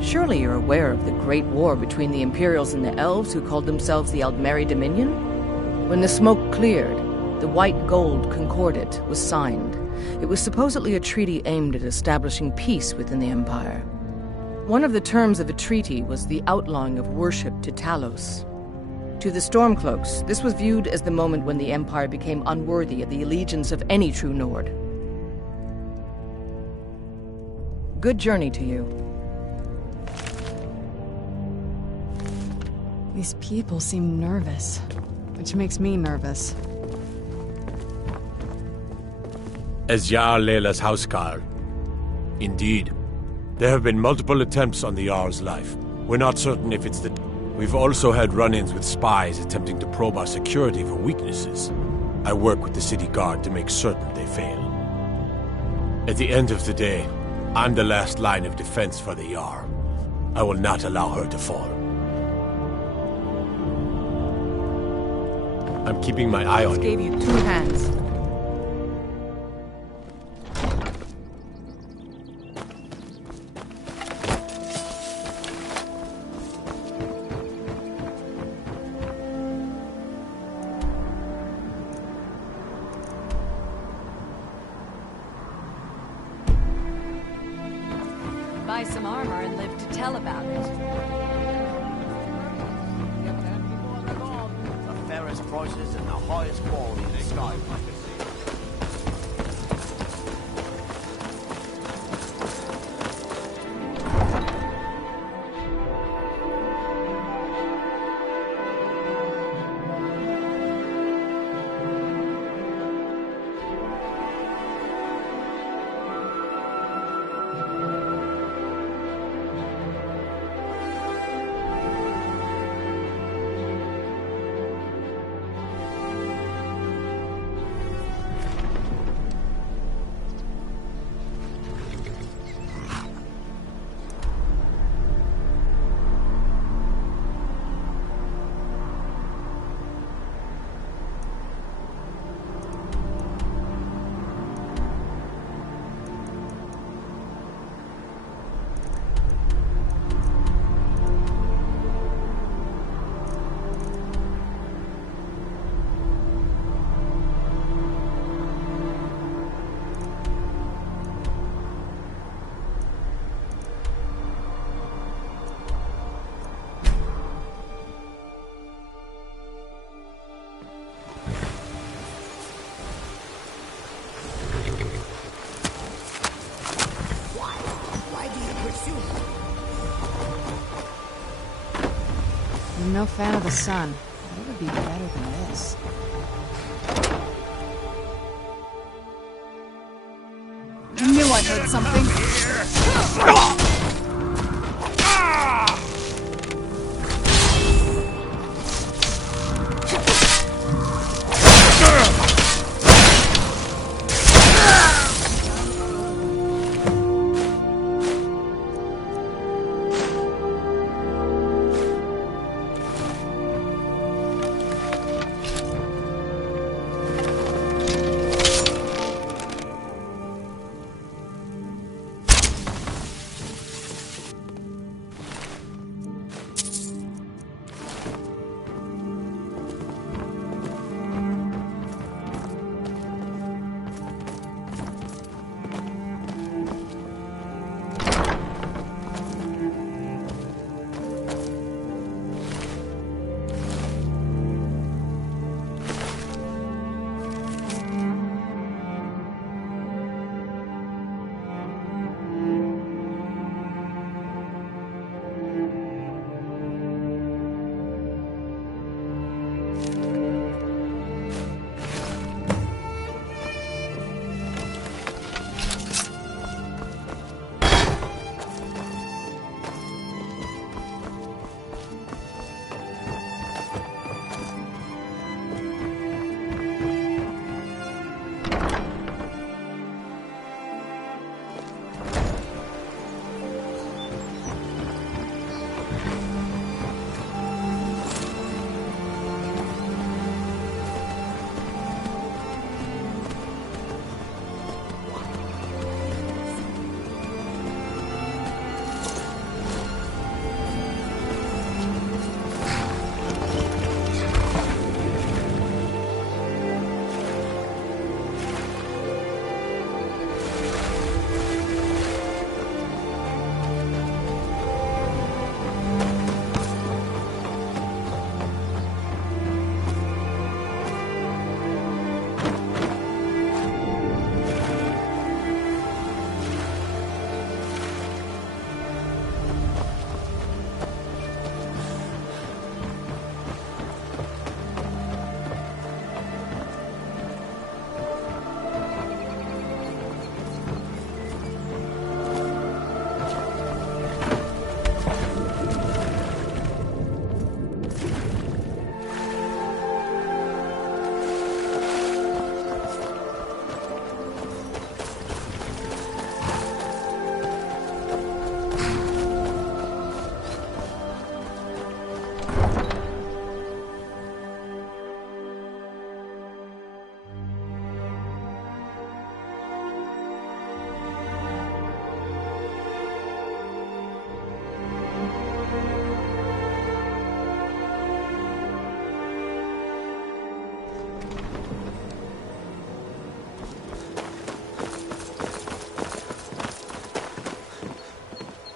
Surely you're aware of the Great War between the Imperials and the Elves who called themselves the Aldmeri Dominion? When the smoke cleared, the White Gold Concordat was signed. It was supposedly a treaty aimed at establishing peace within the Empire. One of the terms of the treaty was the outlawing of worship to Talos. To the Stormcloaks, this was viewed as the moment when the Empire became unworthy of the allegiance of any true Nord. Good journey to you. These people seem nervous, which makes me nervous. As Jarl Leila's housecarl. Indeed. There have been multiple attempts on the Jarl's life. We're not certain if it's the... We've also had run-ins with spies attempting to probe our security for weaknesses. I work with the city guard to make certain they fail. At the end of the day, I'm the last line of defense for the Jarl. I will not allow her to fall. I'm keeping my eye on you. I gave you 2 hands. Buy some armor and live to tell about it. The fairest prices and the highest quality in Skyrim. I'm no fan of the sun. What would be better than this? I knew I heard something.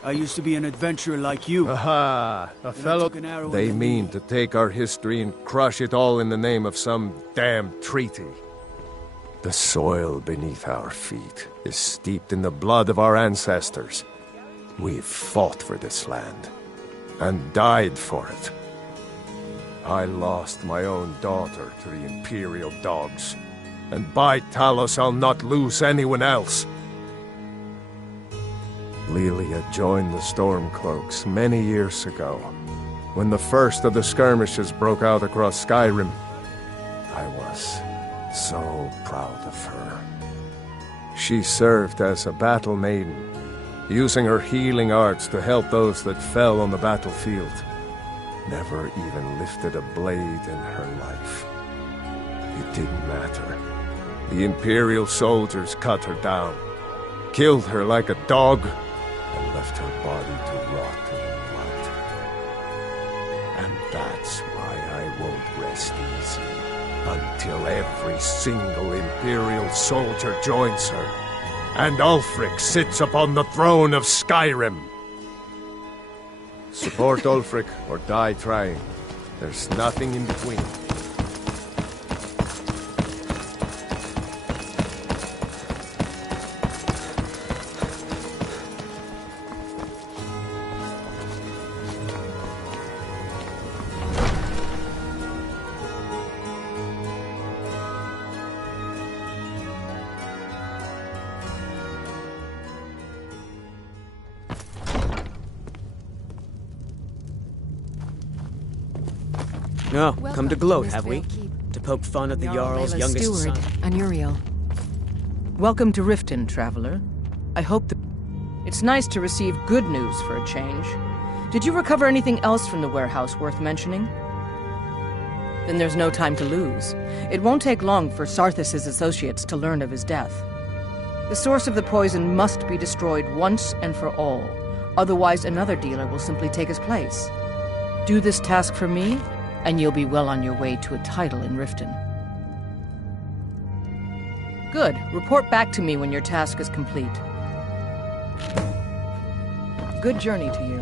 I used to be an adventurer like you. Aha! A fellow... They mean to take our history and crush it all in the name of some damn treaty. The soil beneath our feet is steeped in the blood of our ancestors. We've fought for this land, and died for it. I lost my own daughter to the Imperial dogs, and by Talos I'll not lose anyone else. Lilia joined the Stormcloaks many years ago, when the first of the skirmishes broke out across Skyrim. I was so proud of her. She served as a battle maiden, using her healing arts to help those that fell on the battlefield. Never even lifted a blade in her life. It didn't matter. The Imperial soldiers cut her down, killed her like a dog, and left her body to rot in the mud. And that's why I won't rest easy until every single Imperial soldier joins her, and Ulfric sits upon the throne of Skyrim. Support Ulfric or die trying. There's nothing in between. No, come to gloat, have we? To poke fun at the Jarl's youngest steward, son. Anuriel. Welcome to Riften, traveler. I hope that... It's nice to receive good news for a change. Did you recover anything else from the warehouse worth mentioning? Then there's no time to lose. It won't take long for Sarthis' associates to learn of his death. The source of the poison must be destroyed once and for all. Otherwise, another dealer will simply take his place. Do this task for me, and you'll be well on your way to a title in Riften. Good. Report back to me when your task is complete. Good journey to you.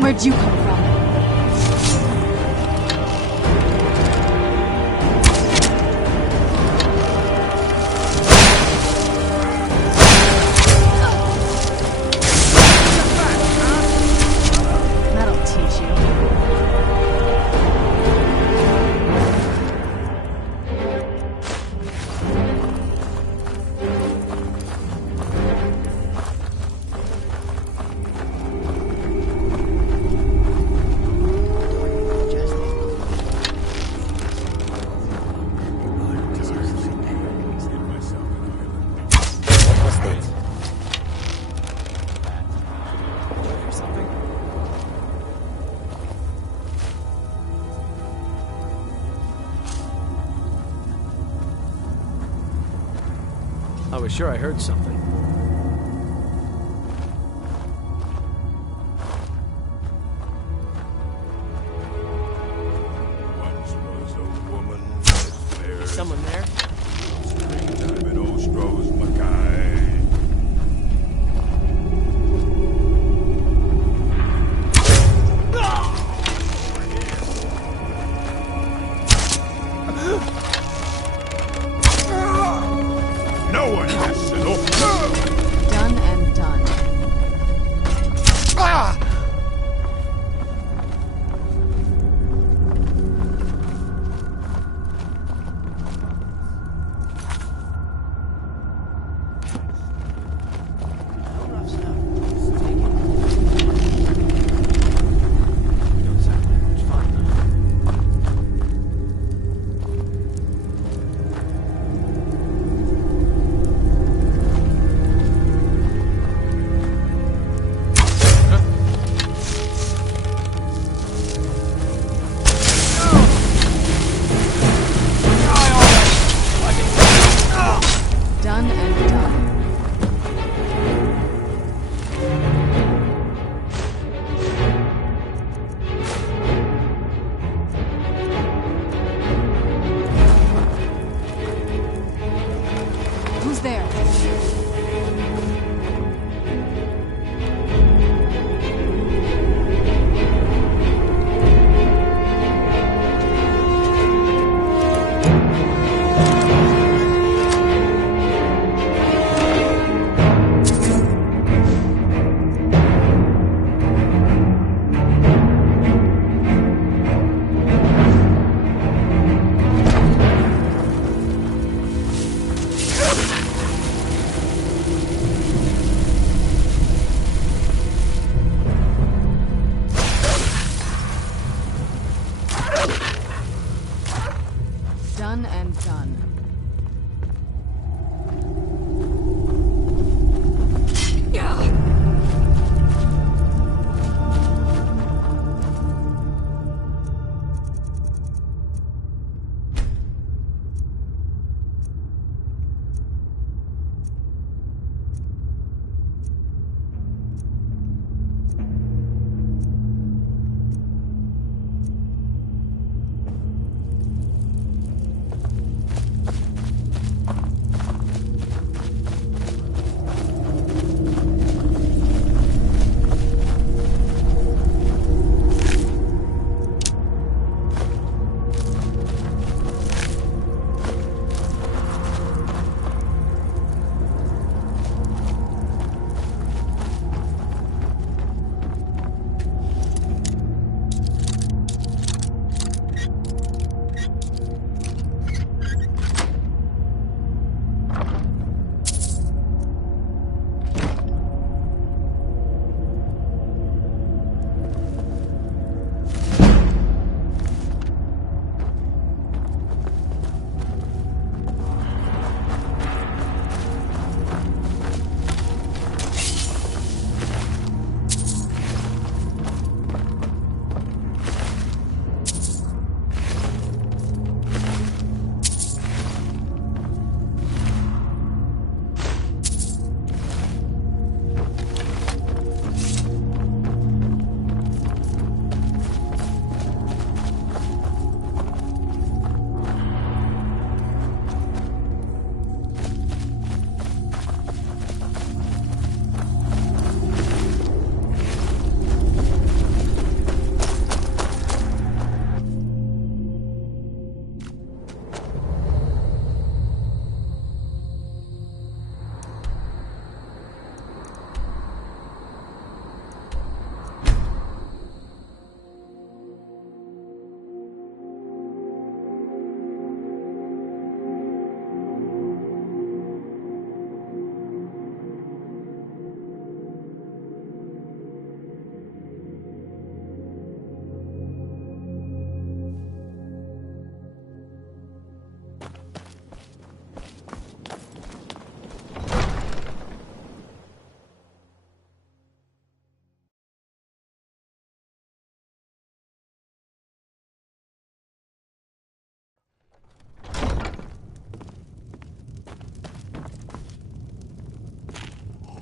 Where'd you come from? That'll teach you. I was sure I heard something. Once was a woman that bears Someone there? springtime in Ostro's Mackay. No one has to know. Done and done.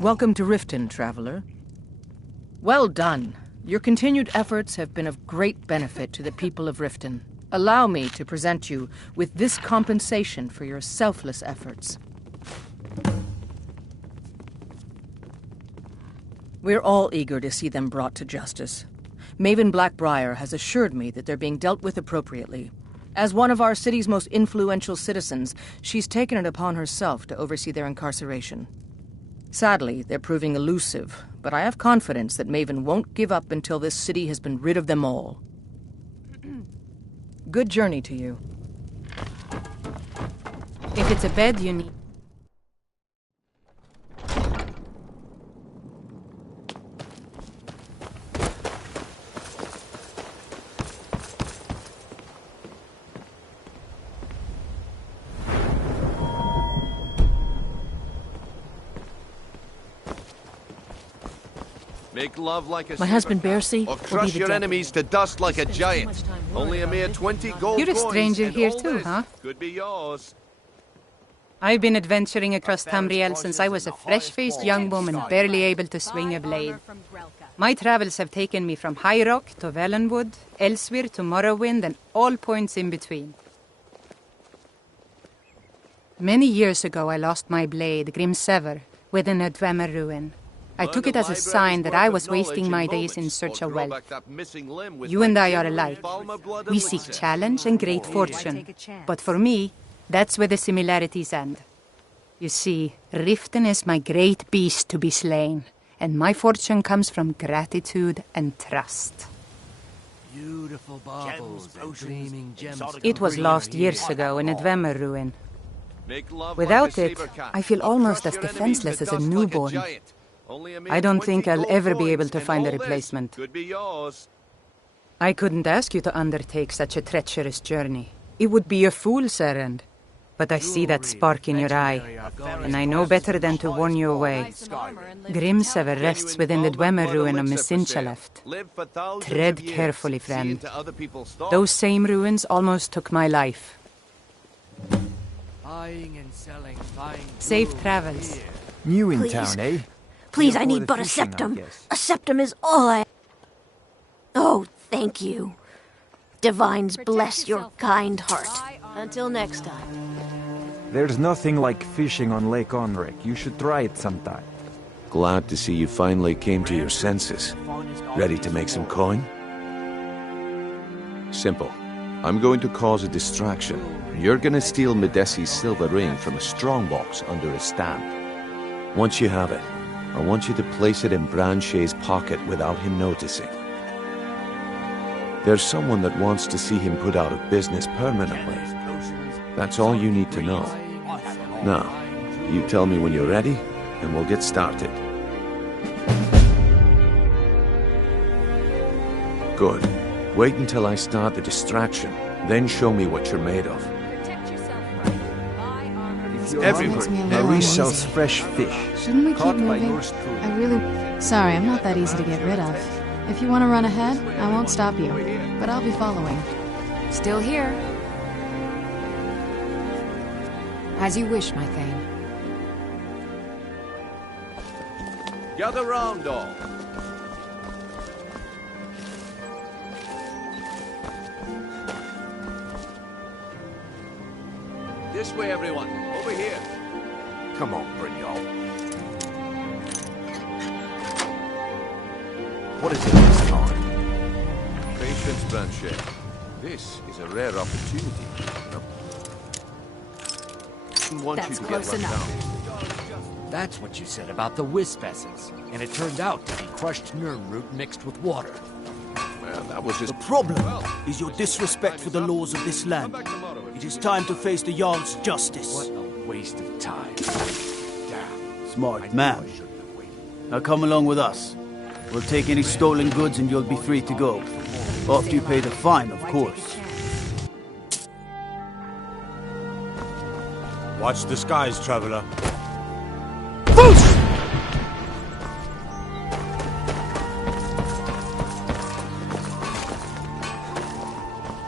Welcome to Riften, traveler. Well done. Your continued efforts have been of great benefit to the people of Riften. Allow me to present you with this compensation for your selfless efforts. We're all eager to see them brought to justice. Maven Blackbriar has assured me that they're being dealt with appropriately. As one of our city's most influential citizens, she's taken it upon herself to oversee their incarceration. Sadly, they're proving elusive, but I have confidence that Maven won't give up until this city has been rid of them all. Good journey to you. If it's a bed you need... Make love like a My husband Bercy or crush your enemies to dust like a giant. Only a mere 20 gold You're a coins, stranger and here all too, this huh? Could be yours. I've been adventuring across Tamriel since I was a fresh-faced young woman barely able to swing a blade. My travels have taken me from High Rock to Valenwood, Elsewhere to Morrowind, and all points in between. Many years ago I lost my blade, Grimsever, within a Dwemer ruin. I took it as a sign that I was wasting my days in search of wealth. You and I are alike. We seek challenge and great fortune. But for me, that's where the similarities end. You see, Riften is my great beast to be slain, and my fortune comes from gratitude and trust. Beautiful baubles and gleaming gems. It was lost years ago in a Dwemer ruin. Without it, I feel almost as defenseless as a newborn. I don't think I'll ever be able to find a replacement. I couldn't ask you to undertake such a treacherous journey. It would be a fool's errand. But I see that spark in your eye, and I know better than to warn you away. Grimsever rests within the Dwemer ruin of Mesinchaleft. Tread carefully, friend. Those same ruins almost took my life. Buying and selling, Safe travels. New in Please. town, eh? Please, Here I for need the but a fishing, I septum. guess. A septum is all I... Oh, thank you. Divines bless your kind heart. Until next time. There's nothing like fishing on Lake Onric. You should try it sometime. Glad to see you finally came to your senses. Ready to make some coin? Simple. I'm going to cause a distraction. You're gonna steal Medesi's silver ring from a strongbox under a stand. Once you have it, I want you to place it in Branche's pocket without him noticing. There's someone that wants to see him put out of business permanently. That's all you need to know. Now, you tell me when you're ready, and we'll get started. Good. Wait until I start the distraction, then show me what you're made of. Everywhere. Marie sells fresh fish. Shouldn't we keep Caught by moving? yours truly. I really... Sorry, I'm not that easy to get rid of. If you want to run ahead, I won't stop you. But I'll be following. Still here. As you wish, my Thane. Gather round, all. This way, everyone. Over here. Come on, Brignoll. What is it this time? Patience, Branche. This is a rare opportunity. I want That's you to close get enough. down. That's what you said about the wisp essence, and it turned out to be crushed nerve root mixed with water. Well, that was just... The problem is your disrespect for the laws of this land. It is time to face the Jarl's justice. What a waste of time. Damn. Smart man. Now come along with us. We'll take any stolen goods and you'll be free to go. After you pay the fine, of course. Watch the skies, traveler.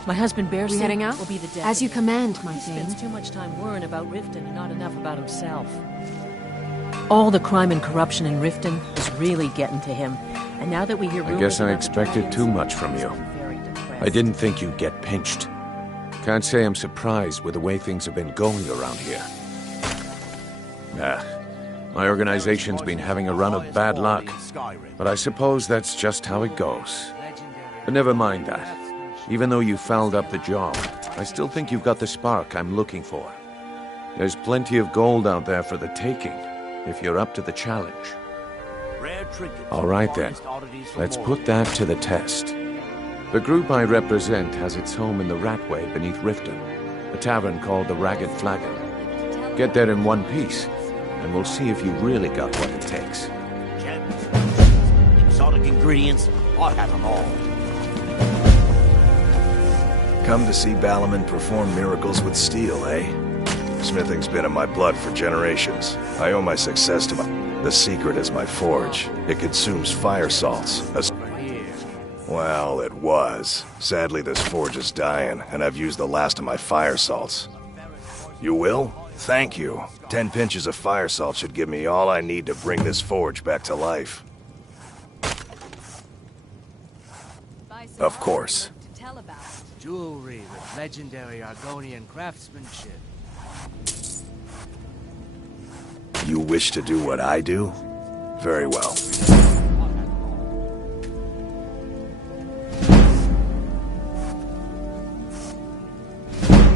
My husband Bercy We heading out? will be the death As you of him. command, my He spends Thane. too much time worrying about Riften and not enough about himself. All the crime and corruption in Riften is really getting to him. And now that we hear I guess I expected too much from you. I didn't think you'd get pinched. Can't say I'm surprised with the way things have been going around here. My organization's been having a run of bad luck, but I suppose that's just how it goes. But never mind that. Even though you fouled up the job, I still think you've got the spark I'm looking for. There's plenty of gold out there for the taking, if you're up to the challenge. All right then, let's put that to the test. The group I represent has its home in the Ratway beneath Riften, a tavern called the Ragged Flagon. Get there in one piece, and we'll see if you really got what it takes. Exotic ingredients, I have them all. Come to see Balaman perform miracles with steel, eh? Smithing's been in my blood for generations. I owe my success to my... The secret is my forge. It consumes fire salts. Well, it was. Sadly, this forge is dying, and I've used the last of my fire salts. You will? Thank you. 10 pinches of fire salt should give me all I need to bring this forge back to life. Of course. Jewelry with legendary Argonian craftsmanship. You wish to do what I do? Very well.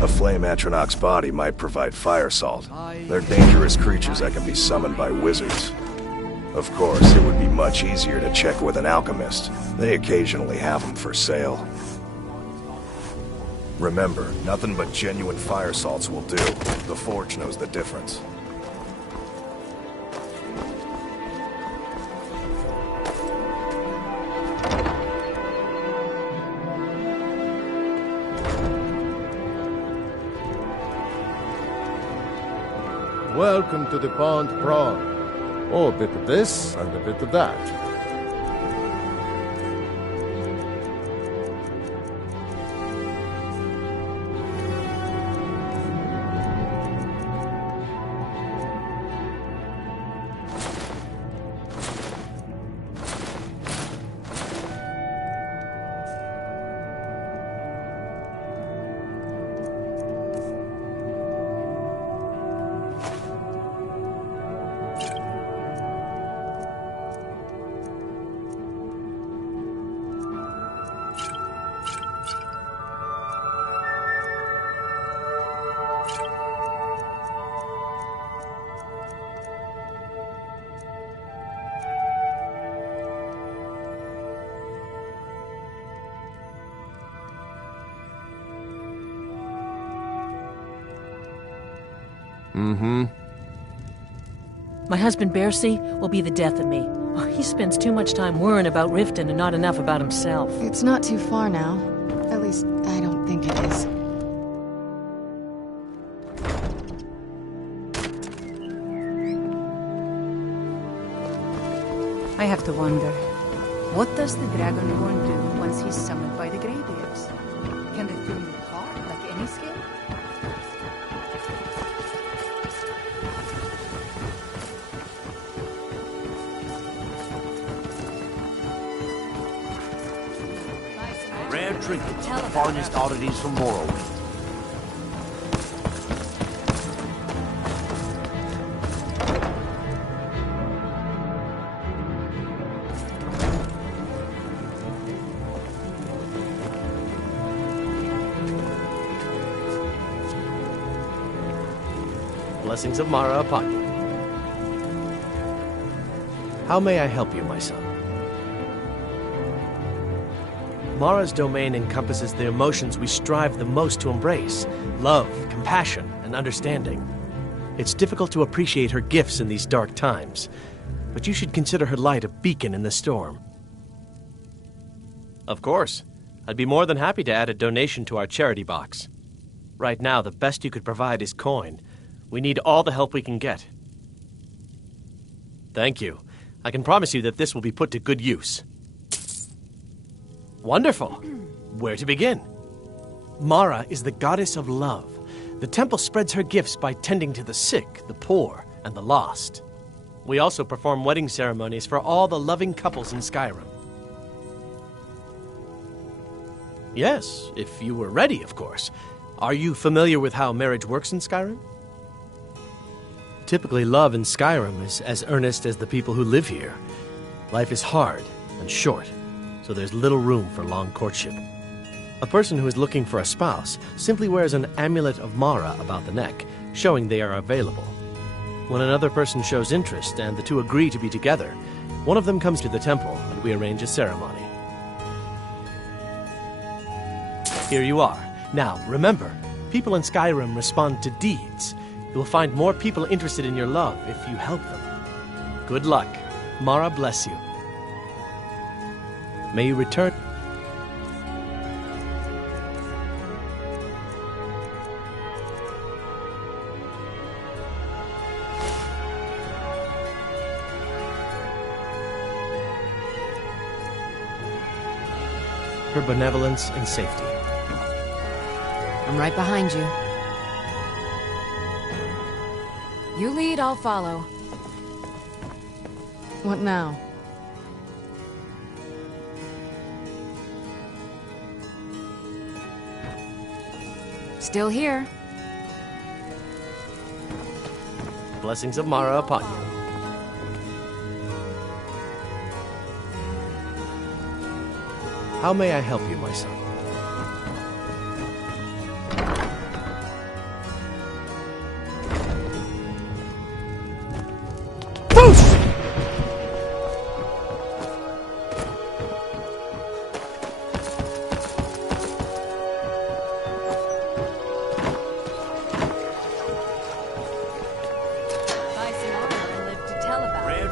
A flame Atronach's body might provide fire salt. They're dangerous creatures that can be summoned by wizards. Of course, it would be much easier to check with an alchemist. They occasionally have them for sale. Remember, nothing but genuine fire salts will do. The forge knows the difference. Welcome to the Pond Prawn. Oh, a bit of this and a bit of that. My husband Bercy will be the death of me. Oh, he spends too much time worrying about Riften and not enough about himself. It's not too far now. At least, I don't think it is. I have to wonder, what does the Dragonborn do once he's summoned by the Greybeards? Can the thing be caught like any scale? Rare trinkets, the finest oddities from Morrowind. Blessings of Mara upon you. How may I help you, my son? Mara's domain encompasses the emotions we strive the most to embrace: love, compassion, and understanding. It's difficult to appreciate her gifts in these dark times, but you should consider her light a beacon in the storm. Of course. I'd be more than happy to add a donation to our charity box. Right now, the best you could provide is coin. We need all the help we can get. Thank you. I can promise you that this will be put to good use. Wonderful. Where to begin? Mara is the goddess of love. The temple spreads her gifts by tending to the sick, the poor, and the lost. We also perform wedding ceremonies for all the loving couples in Skyrim. Yes, if you were ready, of course. Are you familiar with how marriage works in Skyrim? Typically, love in Skyrim is as earnest as the people who live here. Life is hard and short, so there's little room for long courtship. A person who is looking for a spouse simply wears an amulet of Mara about the neck, showing they are available. When another person shows interest and the two agree to be together, one of them comes to the temple and we arrange a ceremony. Here you are. Now, remember, people in Skyrim respond to deeds. You will find more people interested in your love if you help them. Good luck. Mara bless you. May you return. Her benevolence and safety. I'm right behind you. You lead, I'll follow. What now? Still here. Blessings of Mara upon you. How may I help you, my son? Buy some armor and live to tell about it.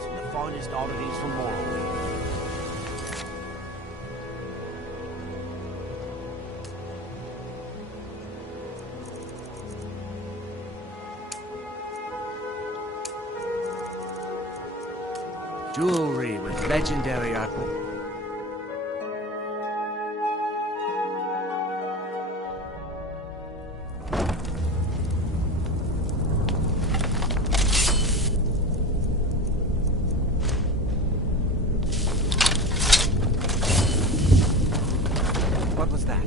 Some of the finest oddities from Morrowind. Jewelry with legendary art. What was that?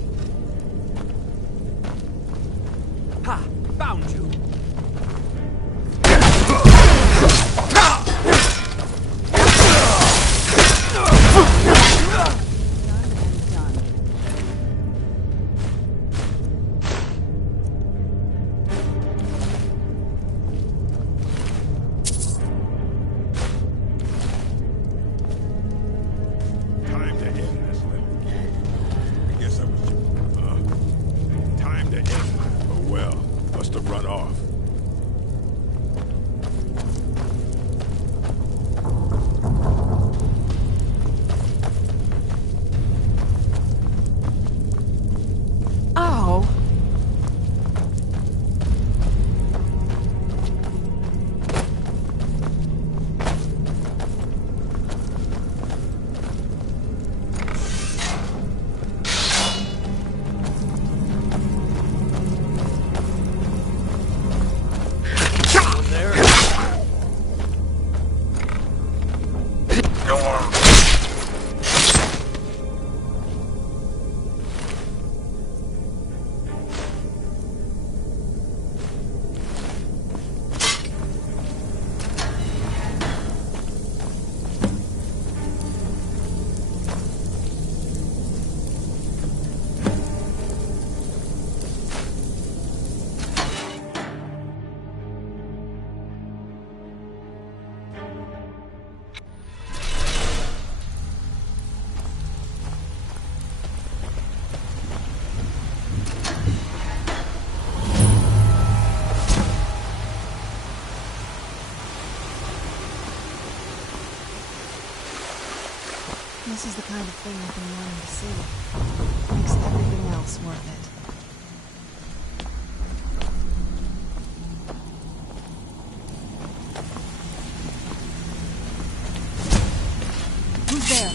Ha! Found you! Time to end this little game. I guess I was... time to end. Oh well, must have run off. Oh. This is the kind of thing I've been wanting to see. Makes everything else worth it. Who's there?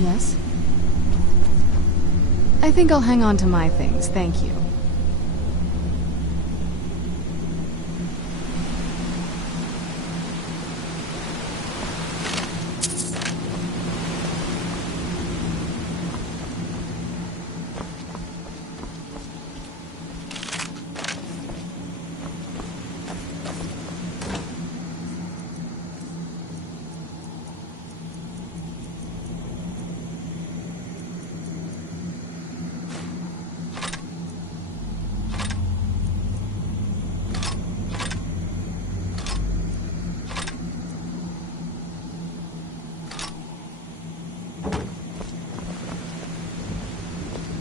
Yes? I think I'll hang on to my things, thank you.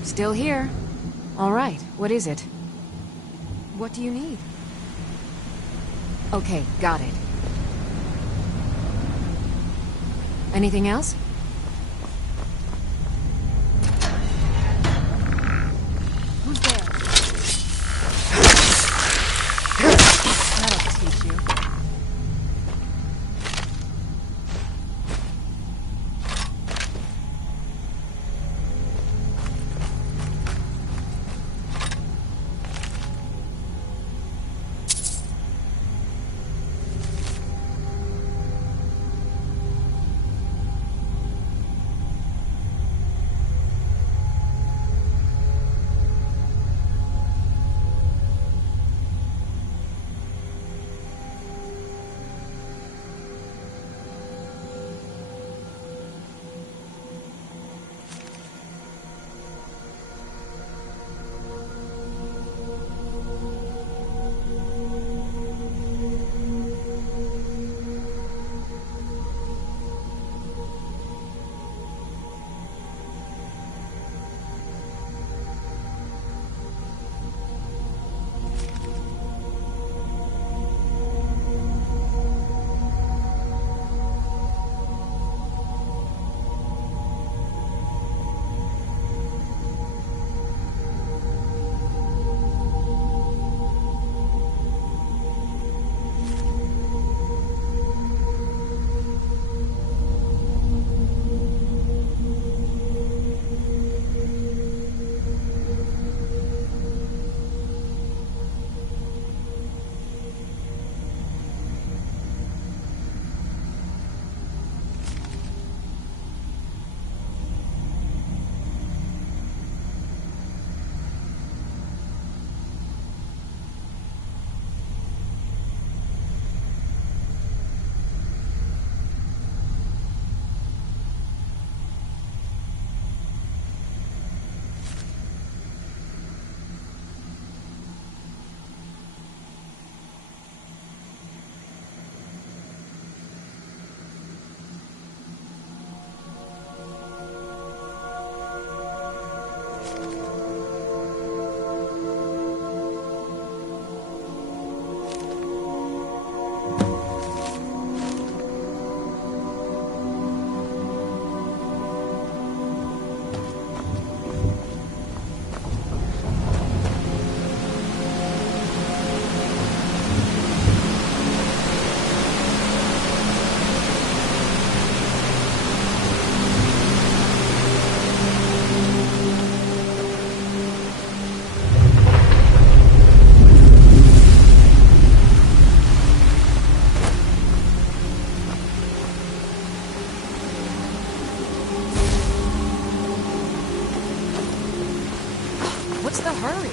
Still here. All right, what is it? What do you need? Okay, got it. Anything else? Who's there? That'll teach you. What's the hurry?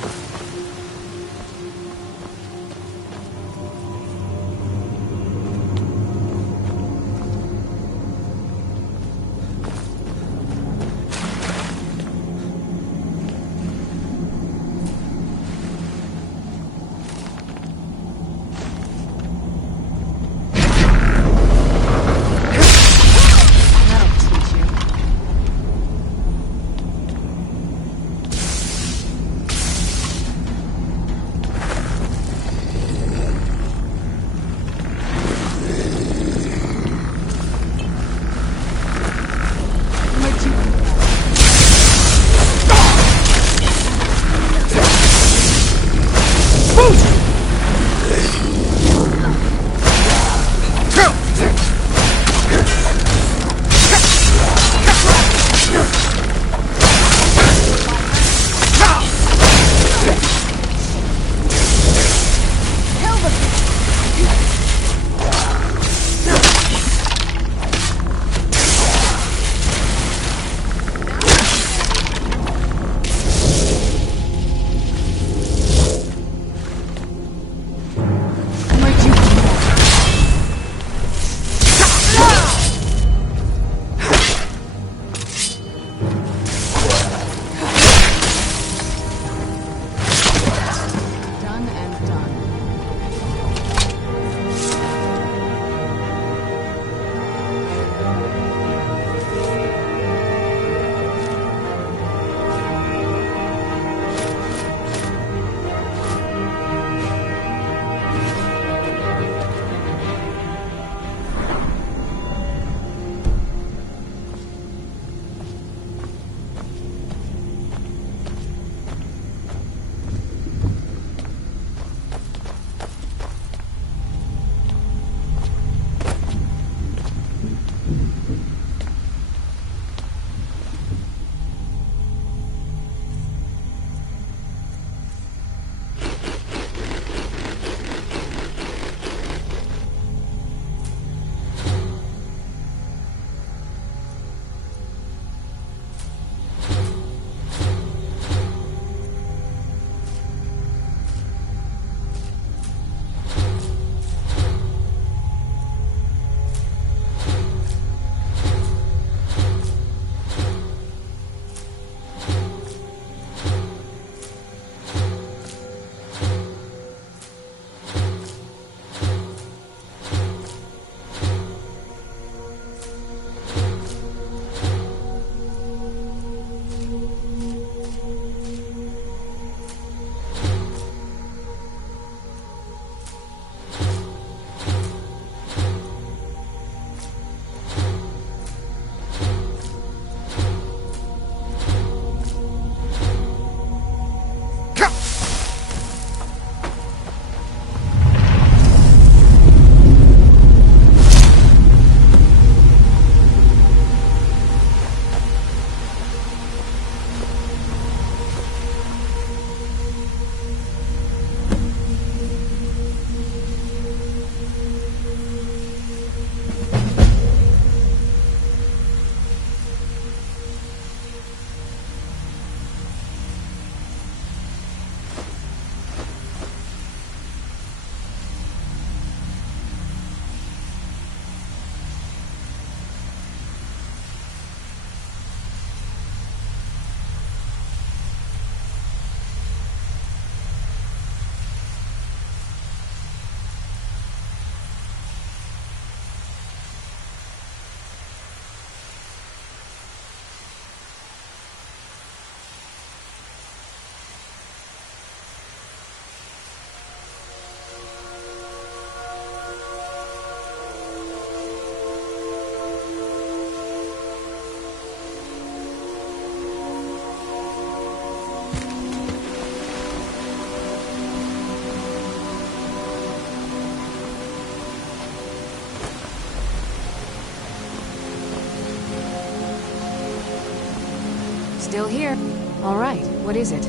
Still here. All right, what is it?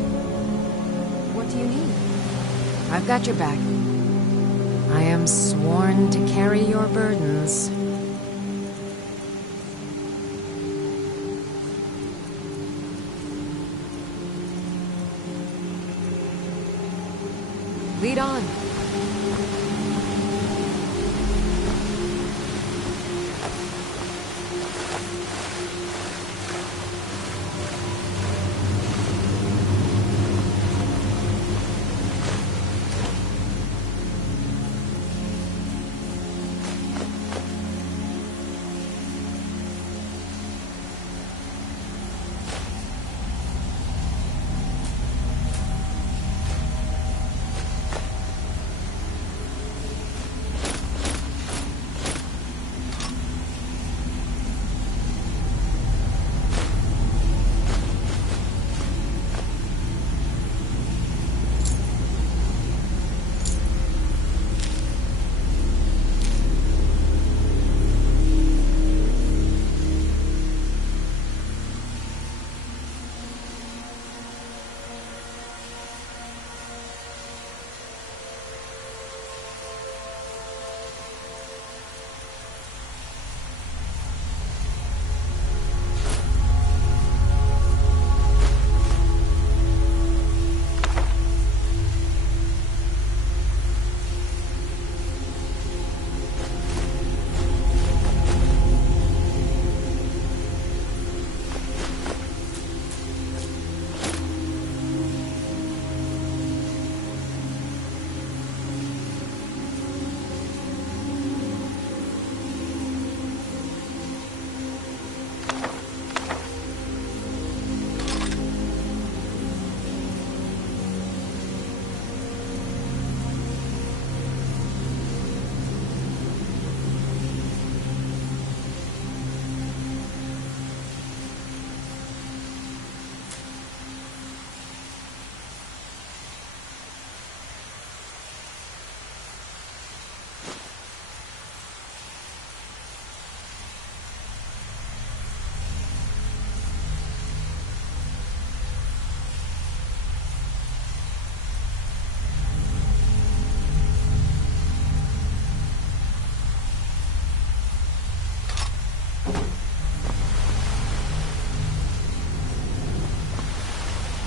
What do you need? I've got your back. I am sworn to carry your burdens. Lead on.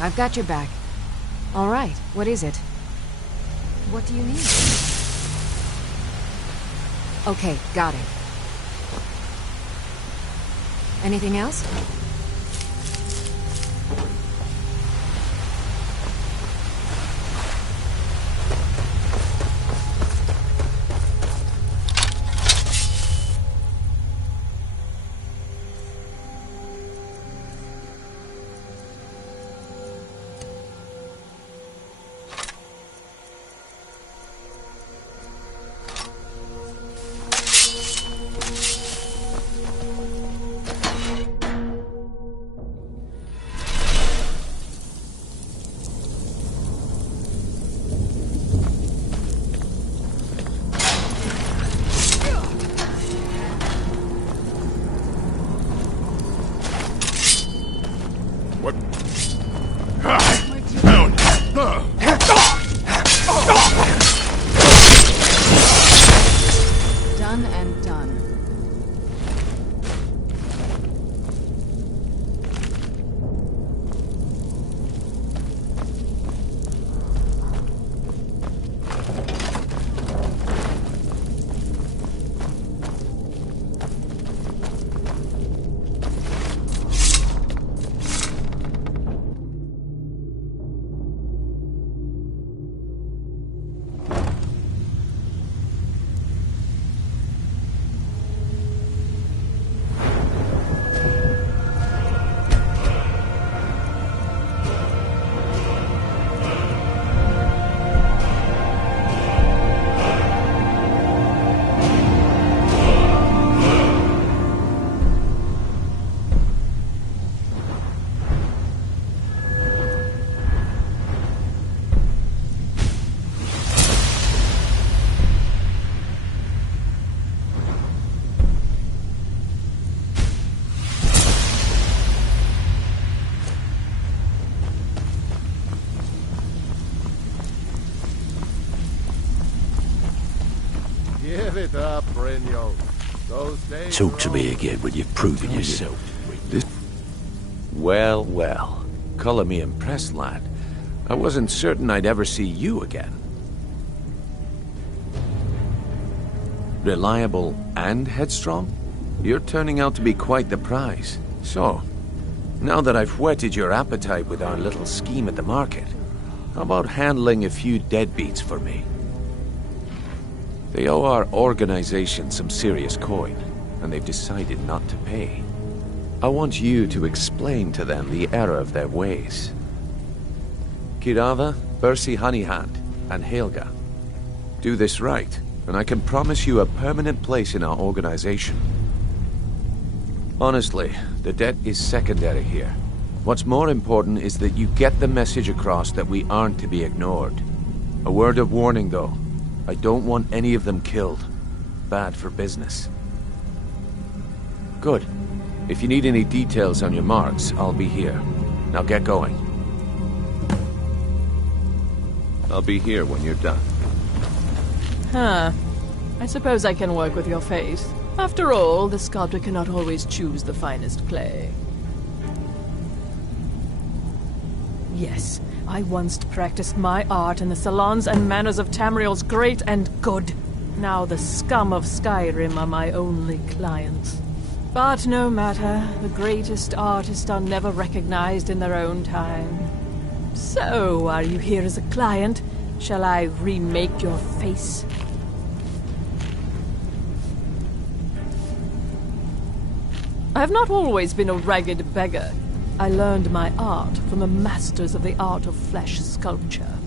I've got your back. All right, what is it? What do you need? Okay, got it. Anything else? Done and done. Give it up, Brynjolf. Those days Talk to me again when you've proven yourself. Well, well. Colour me impressed, lad. I wasn't certain I'd ever see you again. Reliable and headstrong? You're turning out to be quite the prize. So, now that I've whetted your appetite with our little scheme at the market, how about handling a few deadbeats for me? They owe our organization some serious coin, and they've decided not to pay. I want you to explain to them the error of their ways. Kirava, Bersi Honeyhand, and Helga. Do this right, and I can promise you a permanent place in our organization. Honestly, the debt is secondary here. What's more important is that you get the message across that we aren't to be ignored. A word of warning, though. I don't want any of them killed. Bad for business. Good. If you need any details on your marks, I'll be here. Now get going. I'll be here when you're done. Huh. I suppose I can work with your faith. After all, the sculptor cannot always choose the finest clay. Yes, I once practiced my art in the salons and manners of Tamriel's great and good. Now the scum of Skyrim are my only clients. But no matter, the greatest artists are never recognized in their own time. So, are you here as a client? Shall I remake your face? I have not always been a ragged beggar. I learned my art from the masters of the art of flesh sculpture.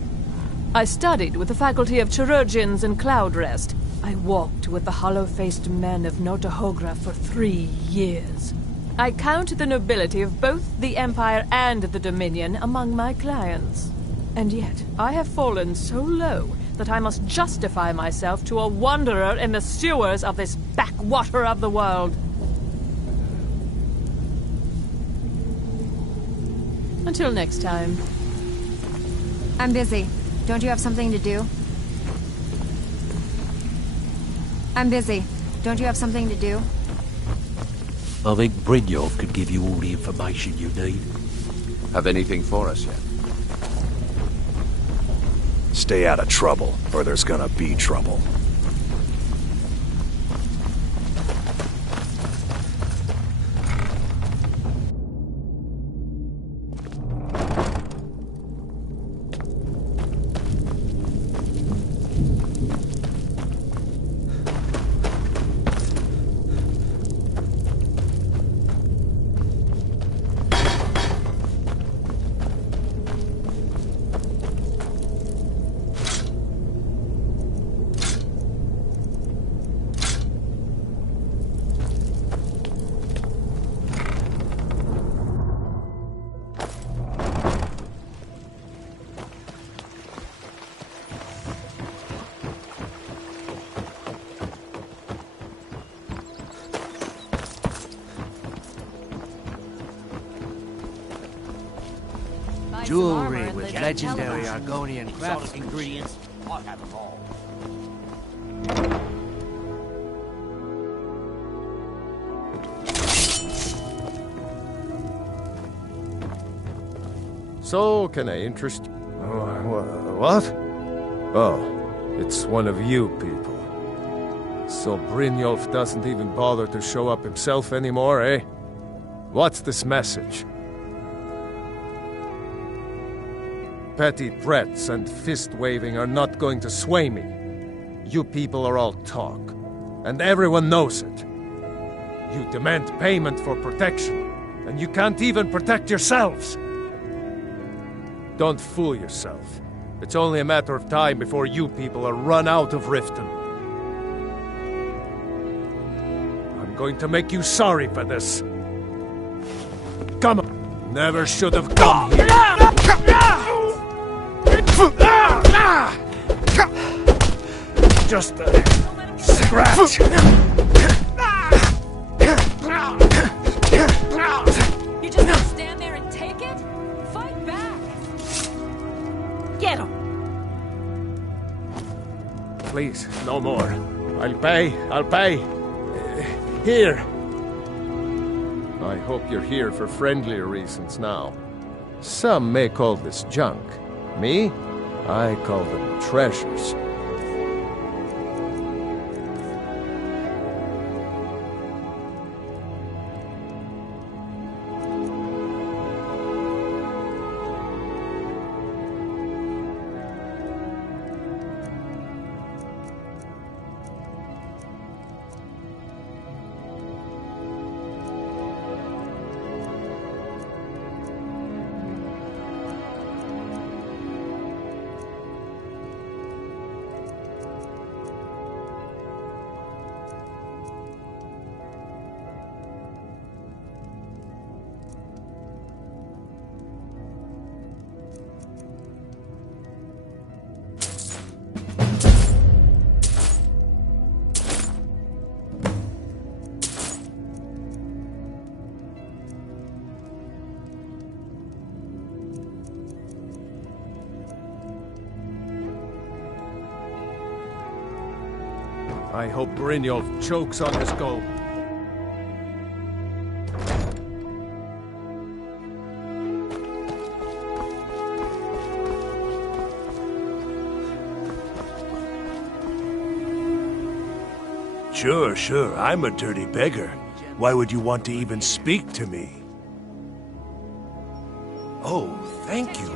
I studied with the faculty of chirurgeons in Cloudrest. I walked with the hollow-faced men of Notahogra for 3 years. I count the nobility of both the Empire and the Dominion among my clients. And yet, I have fallen so low that I must justify myself to a wanderer in the sewers of this backwater of the world. Until next time. I'm busy. Don't you have something to do? I'm busy. Don't you have something to do? I think Brynjolf could give you all the information you need. Have anything for us yet? Stay out of trouble, or there's gonna be trouble. Jewelry with legendary Argonian craftsmanship. Ingredients, I'll have them all. So, can I interest you? What? Oh, it's one of you people. So Brynjolf doesn't even bother to show up himself anymore, eh? What's this message? Petty threats and fist-waving are not going to sway me. You people are all talk, and everyone knows it. You demand payment for protection, and you can't even protect yourselves. Don't fool yourself. It's only a matter of time before you people are run out of Riften. I'm going to make you sorry for this. Come on. Never should have come here. Just a scratch. You just gonna stand there and take it? Fight back! Get him! Please, no more. I'll pay. Here. I hope you're here for friendlier reasons now. Some may call this junk. Me? I call them treasures. I hope Brynjolf chokes on his gold. Sure, I'm a dirty beggar. Why would you want to even speak to me? Oh, thank you.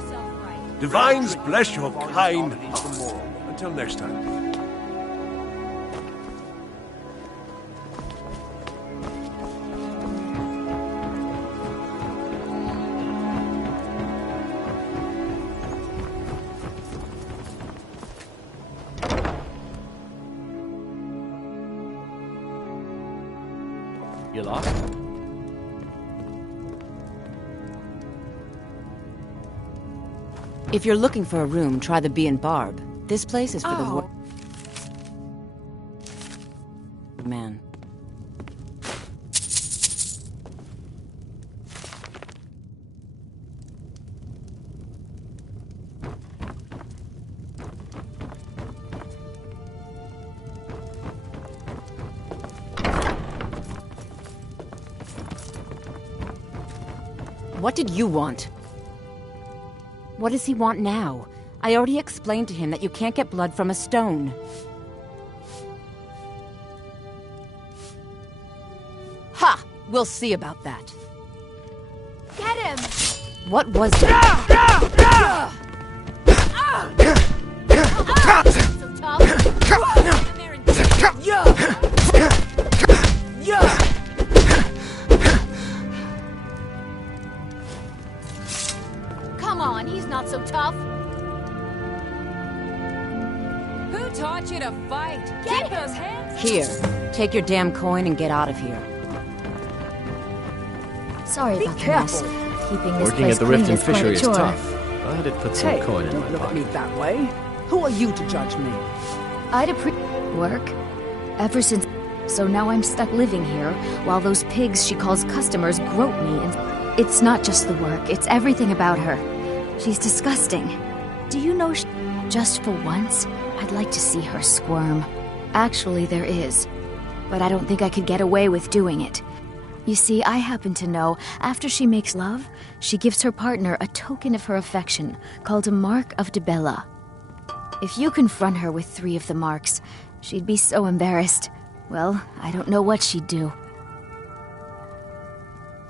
Divines bless your kind heart. Until next time. You lost? If you're looking for a room, try the Bee and Barb. This place is for the man. What did you want? What does he want now? I already explained to him that you can't get blood from a stone. Ha! We'll see about that. Get him! What was it? Come on, he's not so tough. Who taught you to fight? Keep those hands. Here, take your damn coin and get out of here. Sorry about the mess. Keeping this Working place at the clean Rift and is quite a Fishery is chore. tough, but it puts some coin in don't my look at pocket. me that way. Who are you to judge me? I'd work. Ever since... So now I'm stuck living here, while those pigs she calls customers grope me and... It's not just the work, it's everything about her. She's disgusting. Do you know just for once, I'd like to see her squirm. Actually, there is. But I don't think I could get away with doing it. You see, I happen to know, after she makes love, she gives her partner a token of her affection, called a Mark of Dibella. If you confront her with 3 of the marks, she'd be so embarrassed. Well, I don't know what she'd do.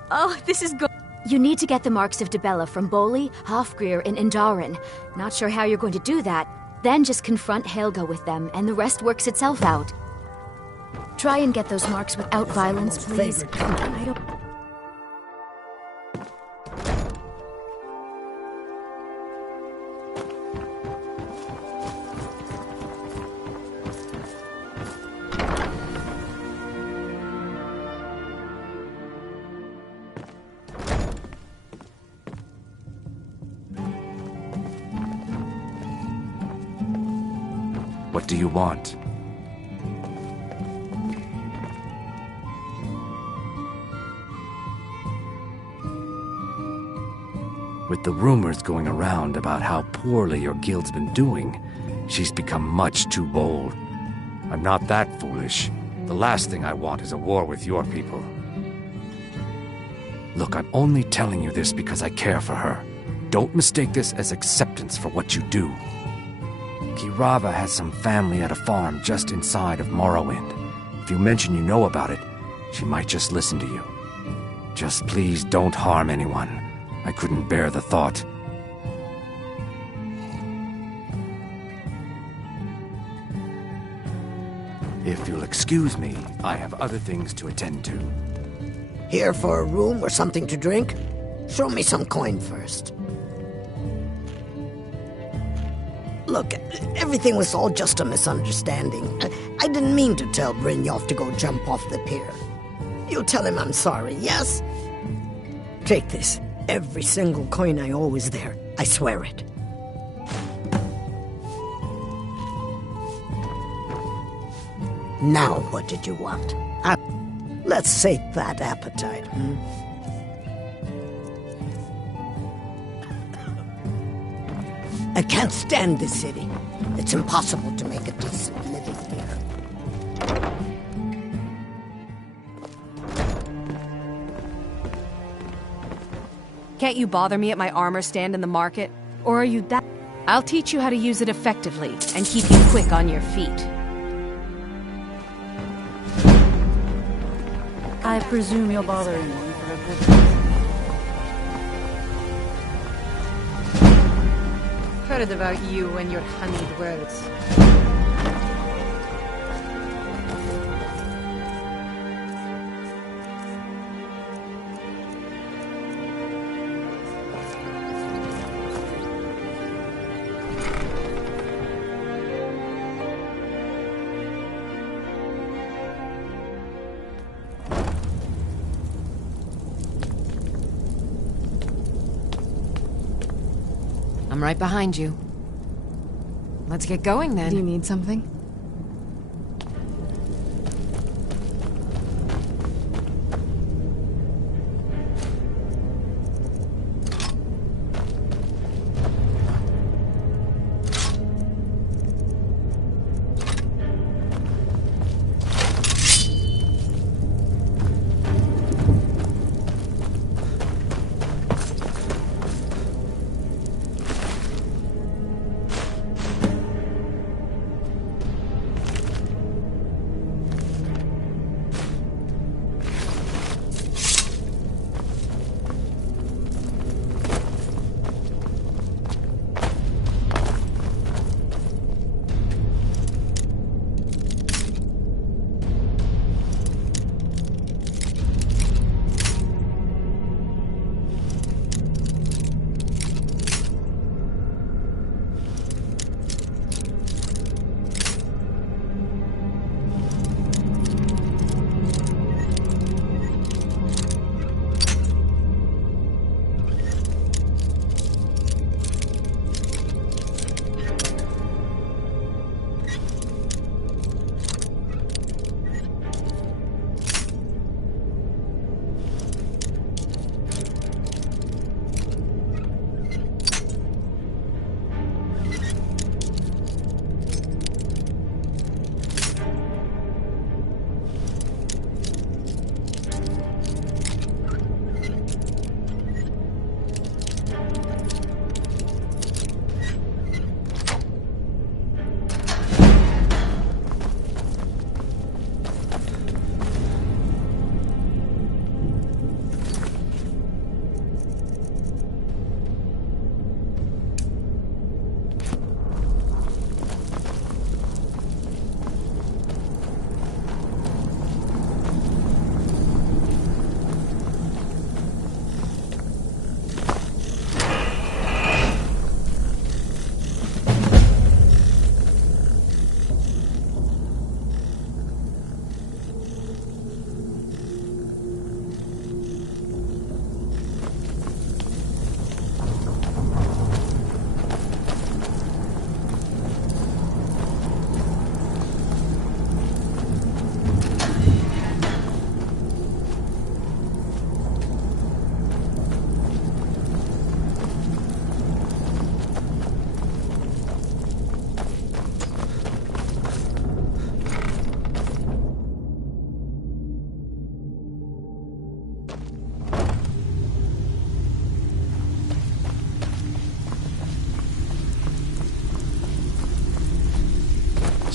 Oh, this is good. You need to get the marks of Dibella from Boli, Hofgrir, and Indaren. Not sure how you're going to do that. Then just confront Helga with them, and the rest works itself out. Try and get those marks without violence, please. I don't... What do you want? With the rumors going around about how poorly your guild's been doing, she's become much too bold. I'm not that foolish. The last thing I want is a war with your people. Look, I'm only telling you this because I care for her. Don't mistake this as acceptance for what you do. Kirava has some family at a farm just inside of Morrowind. If you mention you know about it, she might just listen to you. Just please don't harm anyone. I couldn't bear the thought. If you'll excuse me, I have other things to attend to. Here for a room or something to drink? Show me some coin first. Look, everything was all just a misunderstanding. I didn't mean to tell Brynjolf to go jump off the pier. You tell him I'm sorry, yes? Take this. Every single coin I owe is there. I swear it. Now what did you want? Let's sate that appetite, I can't stand this city. It's impossible to make a decent living here. Can't you bother me at my armor stand in the market? Or are you that... I'll teach you how to use it effectively, and keep you quick on your feet. I presume you'll bother anyone for a good reason. Heard about you and your honeyed words. I'm right behind you. Let's get going, then. Do you need something?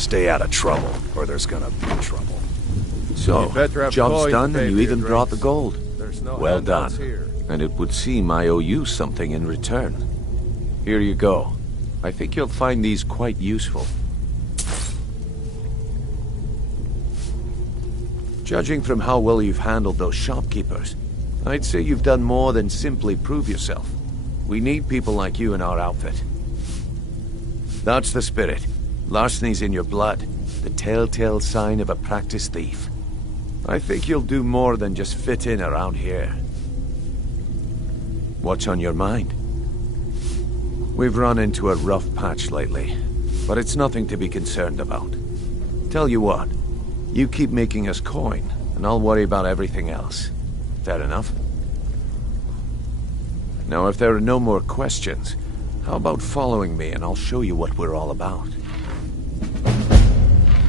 Stay out of trouble, or there's gonna be trouble. So, better have job's coin to done pay and you for even your brought the drinks. gold. There's no Well done. handouts here. And it would seem I owe you something in return. Here you go. I think you'll find these quite useful. Judging from how well you've handled those shopkeepers, I'd say you've done more than simply prove yourself. We need people like you in our outfit. That's the spirit. Larceny's in your blood, the telltale sign of a practiced thief. I think you'll do more than just fit in around here. What's on your mind? We've run into a rough patch lately, but it's nothing to be concerned about. Tell you what, you keep making us coin, and I'll worry about everything else. Fair enough? Now, if there are no more questions, how about following me and I'll show you what we're all about?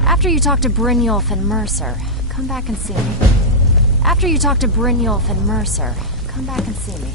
After you talk to Brynjolf and Mercer, come back and see me. After you talk to Brynjolf and Mercer, come back and see me.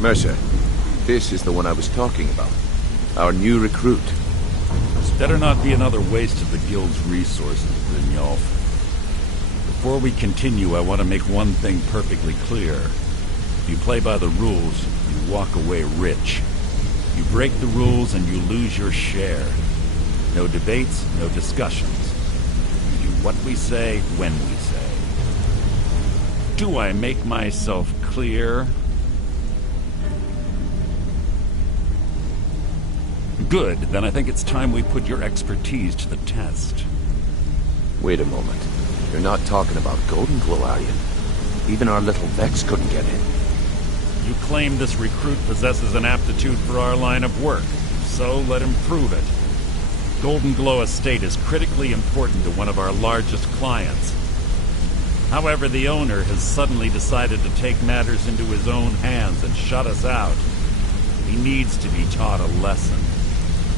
Mercer, this is the one I was talking about. Our new recruit. This better not be another waste of the Guild's resources, Brynjolf. Before we continue, I want to make one thing perfectly clear. If you play by the rules, you walk away rich. You break the rules and you lose your share. No debates, no discussions. We do what we say, when we say. Do I make myself clear? Good, then I think it's time we put your expertise to the test. Wait a moment. You're not talking about Golden Glow, are you? Even our little Vex couldn't get in. You claim this recruit possesses an aptitude for our line of work, so let him prove it. Golden Glow Estate is critically important to one of our largest clients. However, the owner has suddenly decided to take matters into his own hands and shut us out. He needs to be taught a lesson.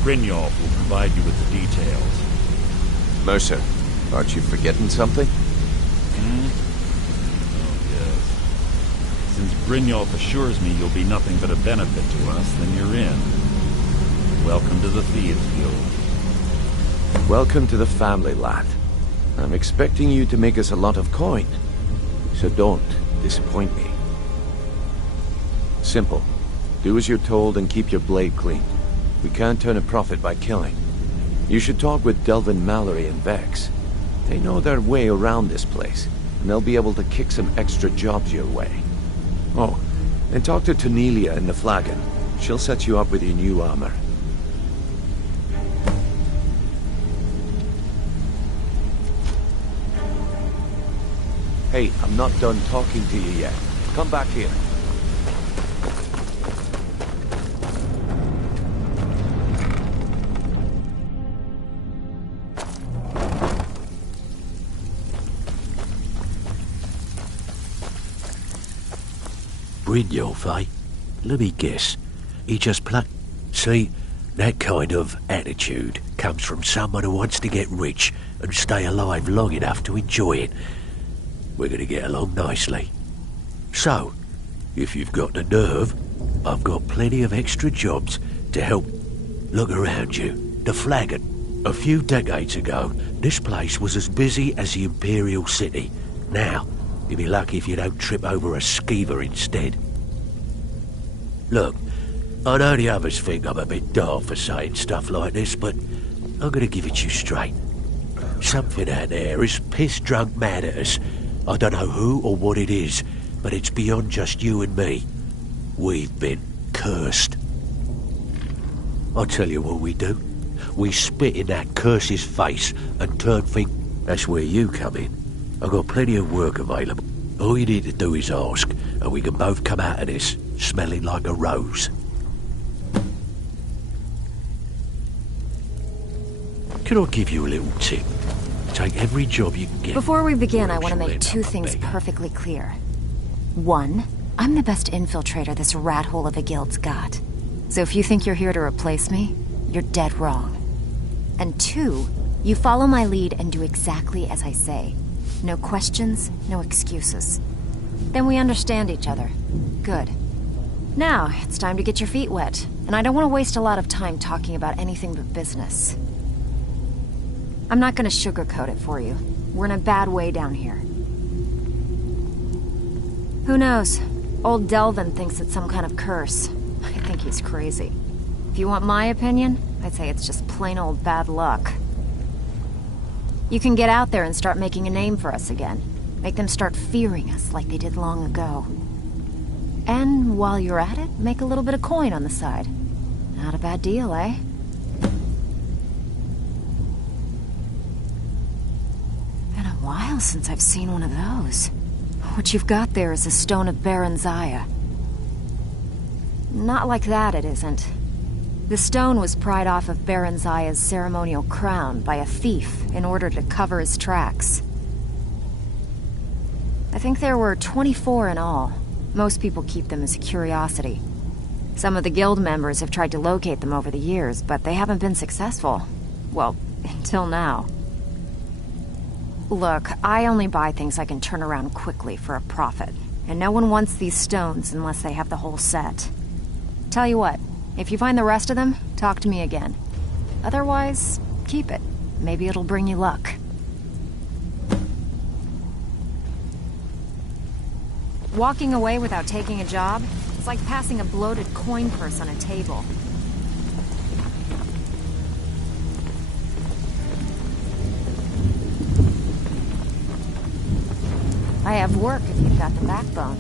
Brynjolf will provide you with the details. Mercer, aren't you forgetting something? Oh, yes. Since Brynjolf assures me you'll be nothing but a benefit to us, then you're in. Welcome to the Thieves Guild. Welcome to the family, lad. I'm expecting you to make us a lot of coin. So don't disappoint me. Simple. Do as you're told and keep your blade clean. We can't turn a profit by killing. You should talk with Delvin Mallory and Vex. They know their way around this place, and they'll be able to kick some extra jobs your way. Oh, and talk to Tonelia in the Flagon. She'll set you up with your new armor. Hey, I'm not done talking to you yet. Come back here. Brynjolf, eh? Let me guess. He just See, that kind of attitude comes from someone who wants to get rich and stay alive long enough to enjoy it. We're gonna get along nicely. So, if you've got the nerve, I've got plenty of extra jobs to help. Look around you. The Flagon. A few decades ago, this place was as busy as the Imperial City. Now, you'll be lucky if you don't trip over a skeever instead. Look, I know the others think I'm a bit daft for saying stuff like this, but I'm gonna give it you straight. Something out there is piss-drunk mad at us. I don't know who or what it is, but it's beyond just you and me. We've been cursed. I'll tell you what we do. We spit in that curse's face and turn things. That's where you come in. I've got plenty of work available. All you need to do is ask, and we can both come out of this smelling like a rose. Can I give you a little tip? Take every job you can get. Before we begin, I want to You'll make end two up a things beggar. perfectly clear. One, I'm the best infiltrator this rat hole of a guild's got. So if you think you're here to replace me, you're dead wrong. And two, you follow my lead and do exactly as I say. No questions, no excuses. Then we understand each other. Good. Now, it's time to get your feet wet. And I don't want to waste a lot of time talking about anything but business. I'm not gonna sugarcoat it for you. We're in a bad way down here. Who knows? Old Delvin thinks it's some kind of curse. I think he's crazy. If you want my opinion, I'd say it's just plain old bad luck. You can get out there and start making a name for us again. Make them start fearing us like they did long ago. And while you're at it, make a little bit of coin on the side. Not a bad deal, eh? Been a while since I've seen one of those. What you've got there is a stone of Baron Zaya. Not like that, it isn't. The stone was pried off of Baron Zaya's ceremonial crown by a thief in order to cover his tracks. I think there were 24 in all. Most people keep them as a curiosity. Some of the guild members have tried to locate them over the years, but they haven't been successful. Well, until now. Look, I only buy things I can turn around quickly for a profit. And no one wants these stones unless they have the whole set. Tell you what, if you find the rest of them, talk to me again. Otherwise, keep it. Maybe it'll bring you luck. Walking away without taking a job, it's like passing a bloated coin purse on a table. I have work if you've got the backbone.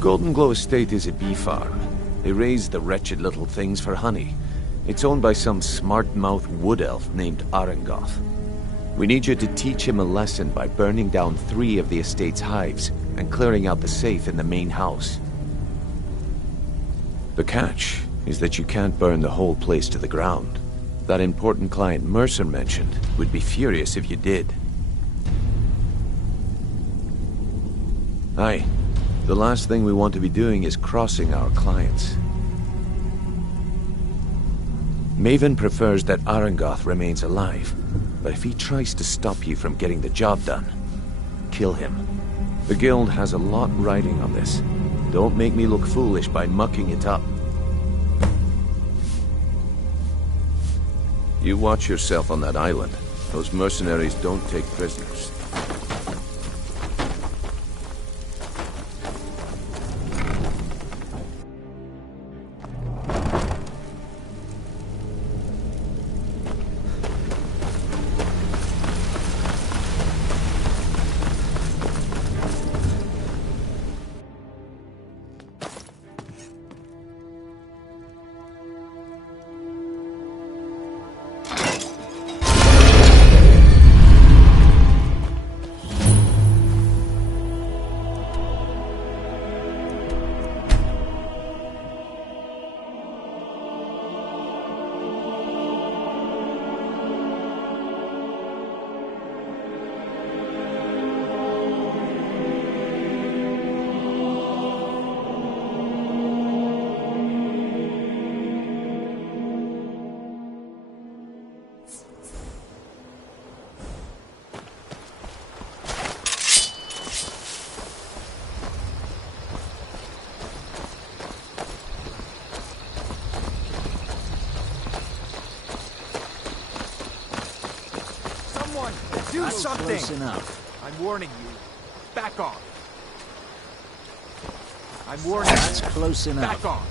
Golden Glow Estate is a bee farm. They raise the wretched little things for honey. It's owned by some smart-mouthed wood elf named Arangoth. We need you to teach him a lesson by burning down 3 of the estate's hives and clearing out the safe in the main house. The catch is that you can't burn the whole place to the ground. That important client Mercer mentioned would be furious if you did. Aye. The last thing we want to be doing is crossing our clients. Maven prefers that Arangoth remains alive, but if he tries to stop you from getting the job done, kill him. The guild has a lot riding on this. Don't make me look foolish by mucking it up. You watch yourself on that island. Those mercenaries don't take prisoners. Do That's something! close enough. I'm warning you. Back off. I'm warning you. That's close enough. Back off.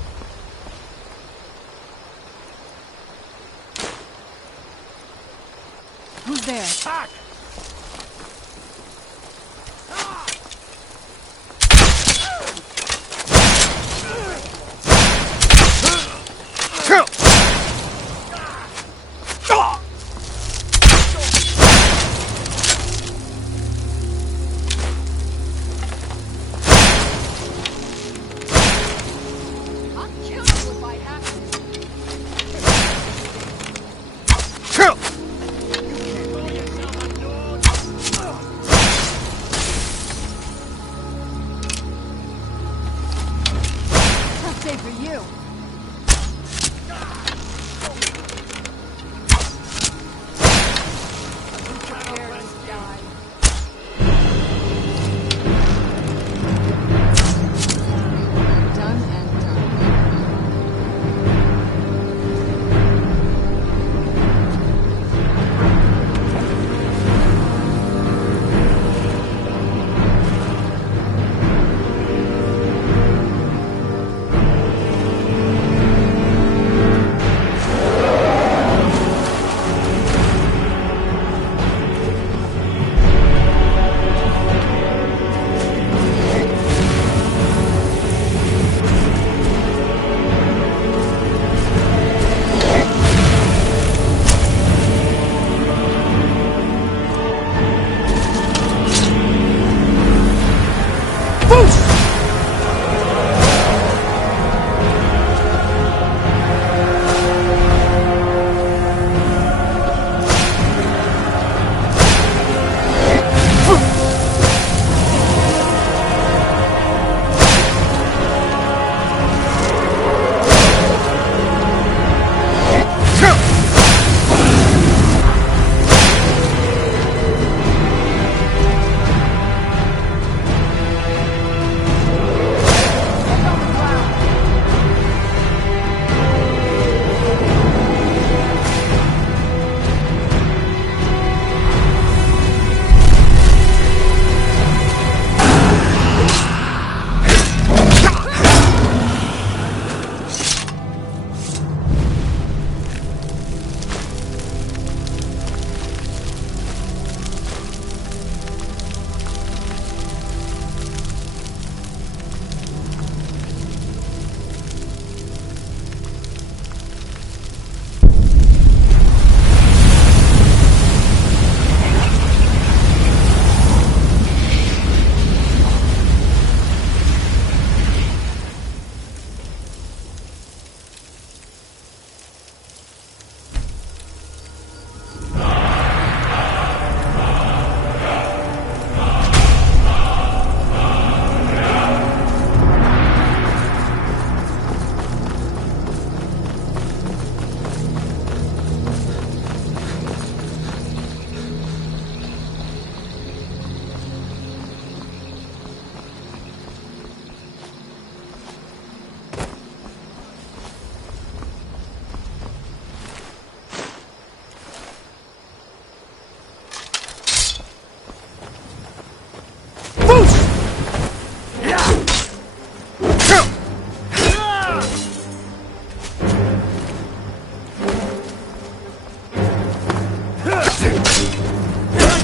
Who's there? Attack!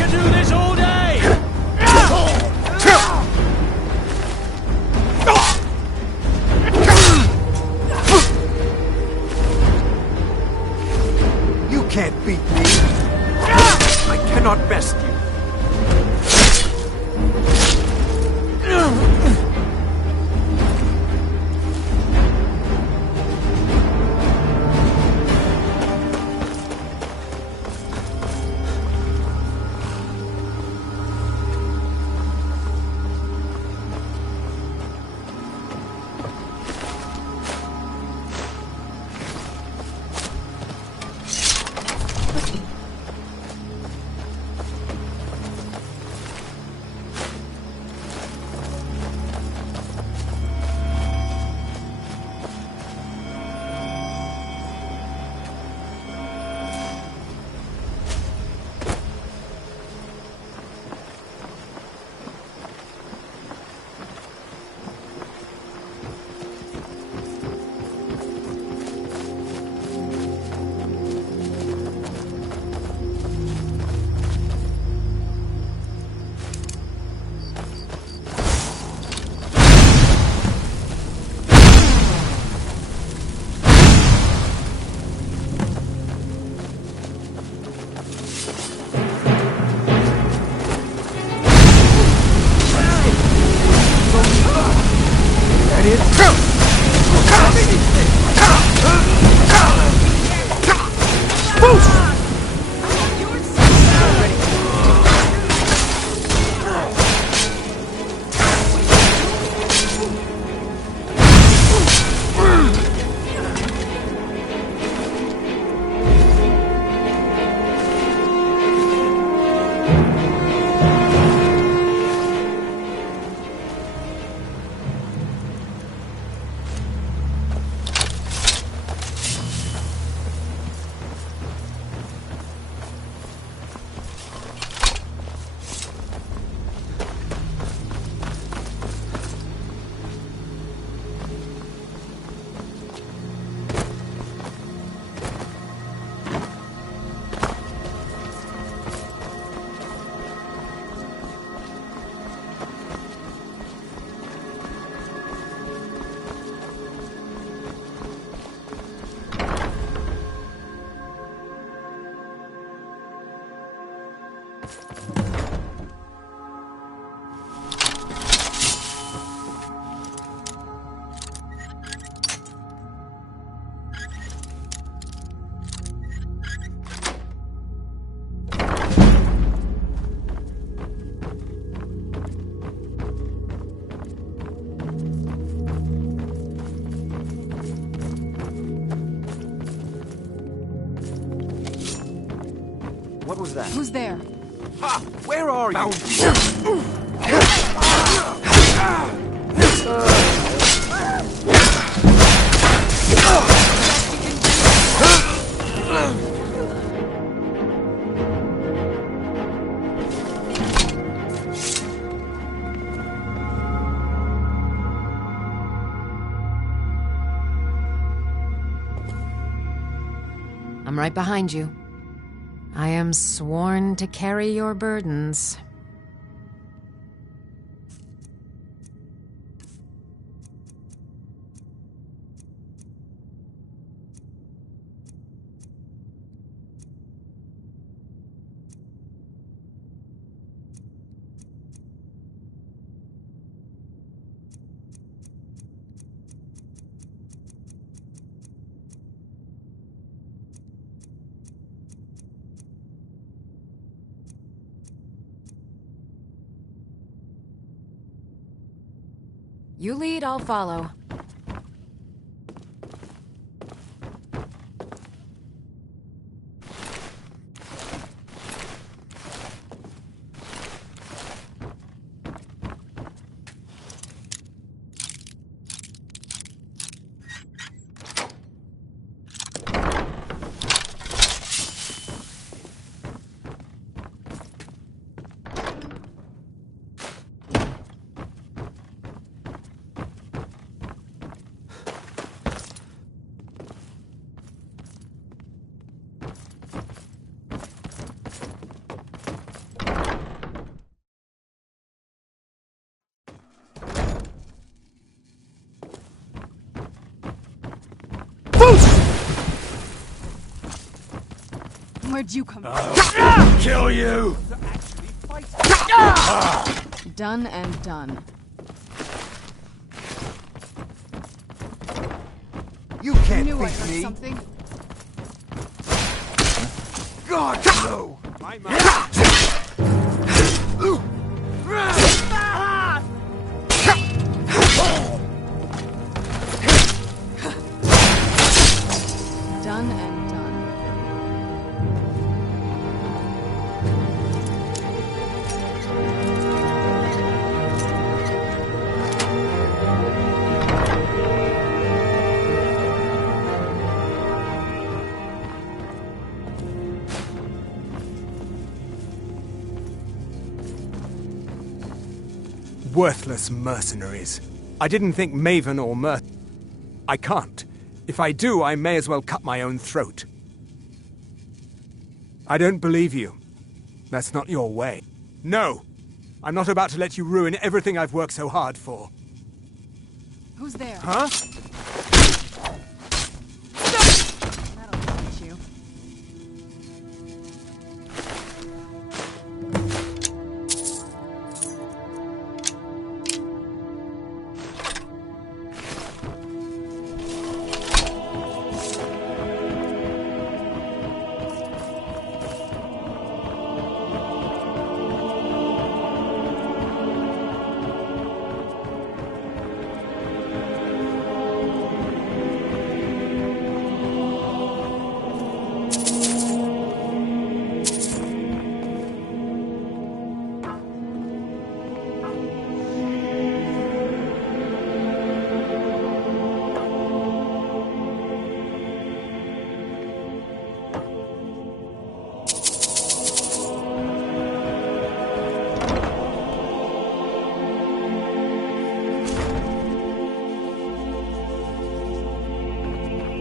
do this all day! You can't beat me! I cannot best you! What was that? Who's there? Ha! Where are you? I'm right behind you. I am sworn to carry your burdens. You lead, I'll follow. Where'd you come from? Kill you! Done and done. You can't I beat heard me. something. God, no! Done and done. Worthless mercenaries. I didn't think Maven or Mirth. I can't. If I do, I may as well cut my own throat. I don't believe you. That's not your way. No! I'm not about to let you ruin everything I've worked so hard for. Who's there? Huh? That'll teach you.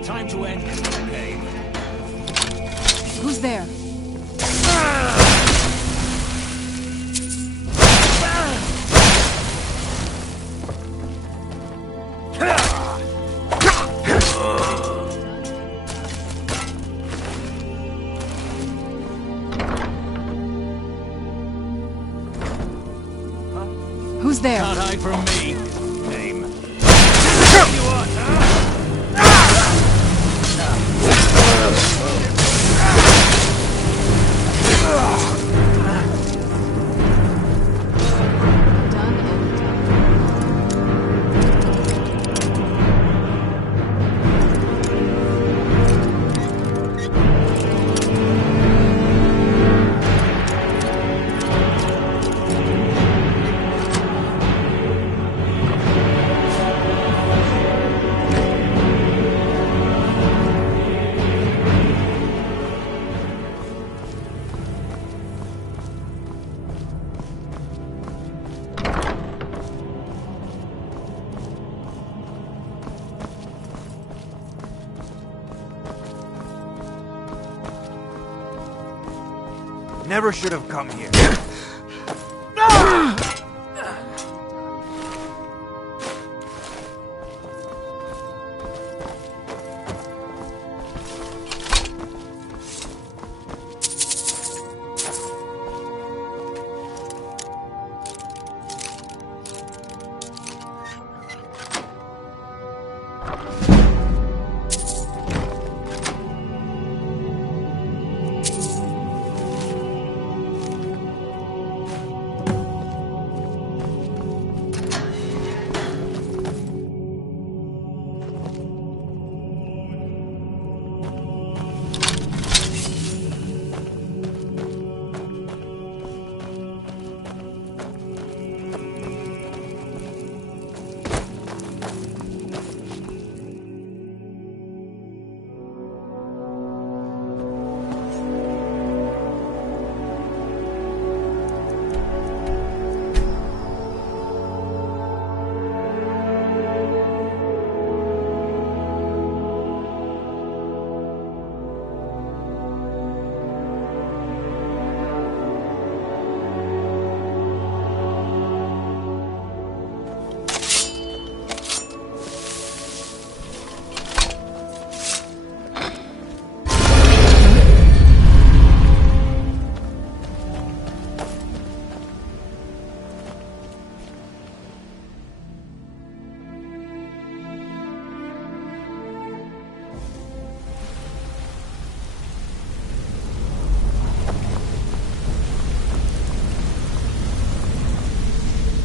Time to end this campaign. Who's there? Who's there? Can't hide from me. Name. Never should have come here.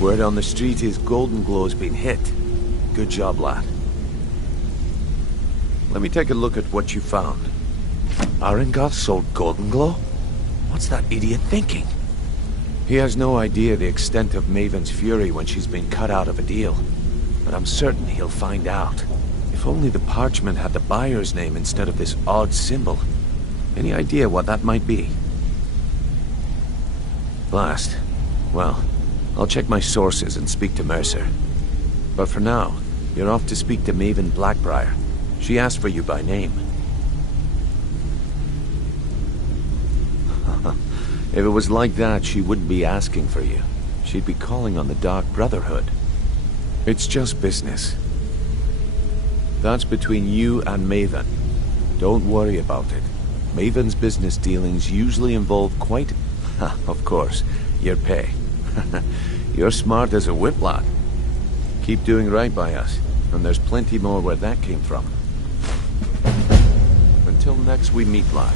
Word on the street is Golden Glow's been hit. Good job, lad. Let me take a look at what you found. Arengoth sold Golden Glow? What's that idiot thinking? He has no idea the extent of Maven's fury when she's been cut out of a deal. But I'm certain he'll find out. If only the parchment had the buyer's name instead of this odd symbol. Any idea what that might be? Last. Well, I'll check my sources and speak to Mercer. But for now, you're off to speak to Maven Blackbriar. She asked for you by name. If it was like that, she wouldn't be asking for you. She'd be calling on the Dark Brotherhood. It's just business. That's between you and Maven. Don't worry about it. Maven's business dealings usually involve quite... of course, your pay. You're smart as a whip, lad. Keep doing right by us, and there's plenty more where that came from. Until next we meet, lad.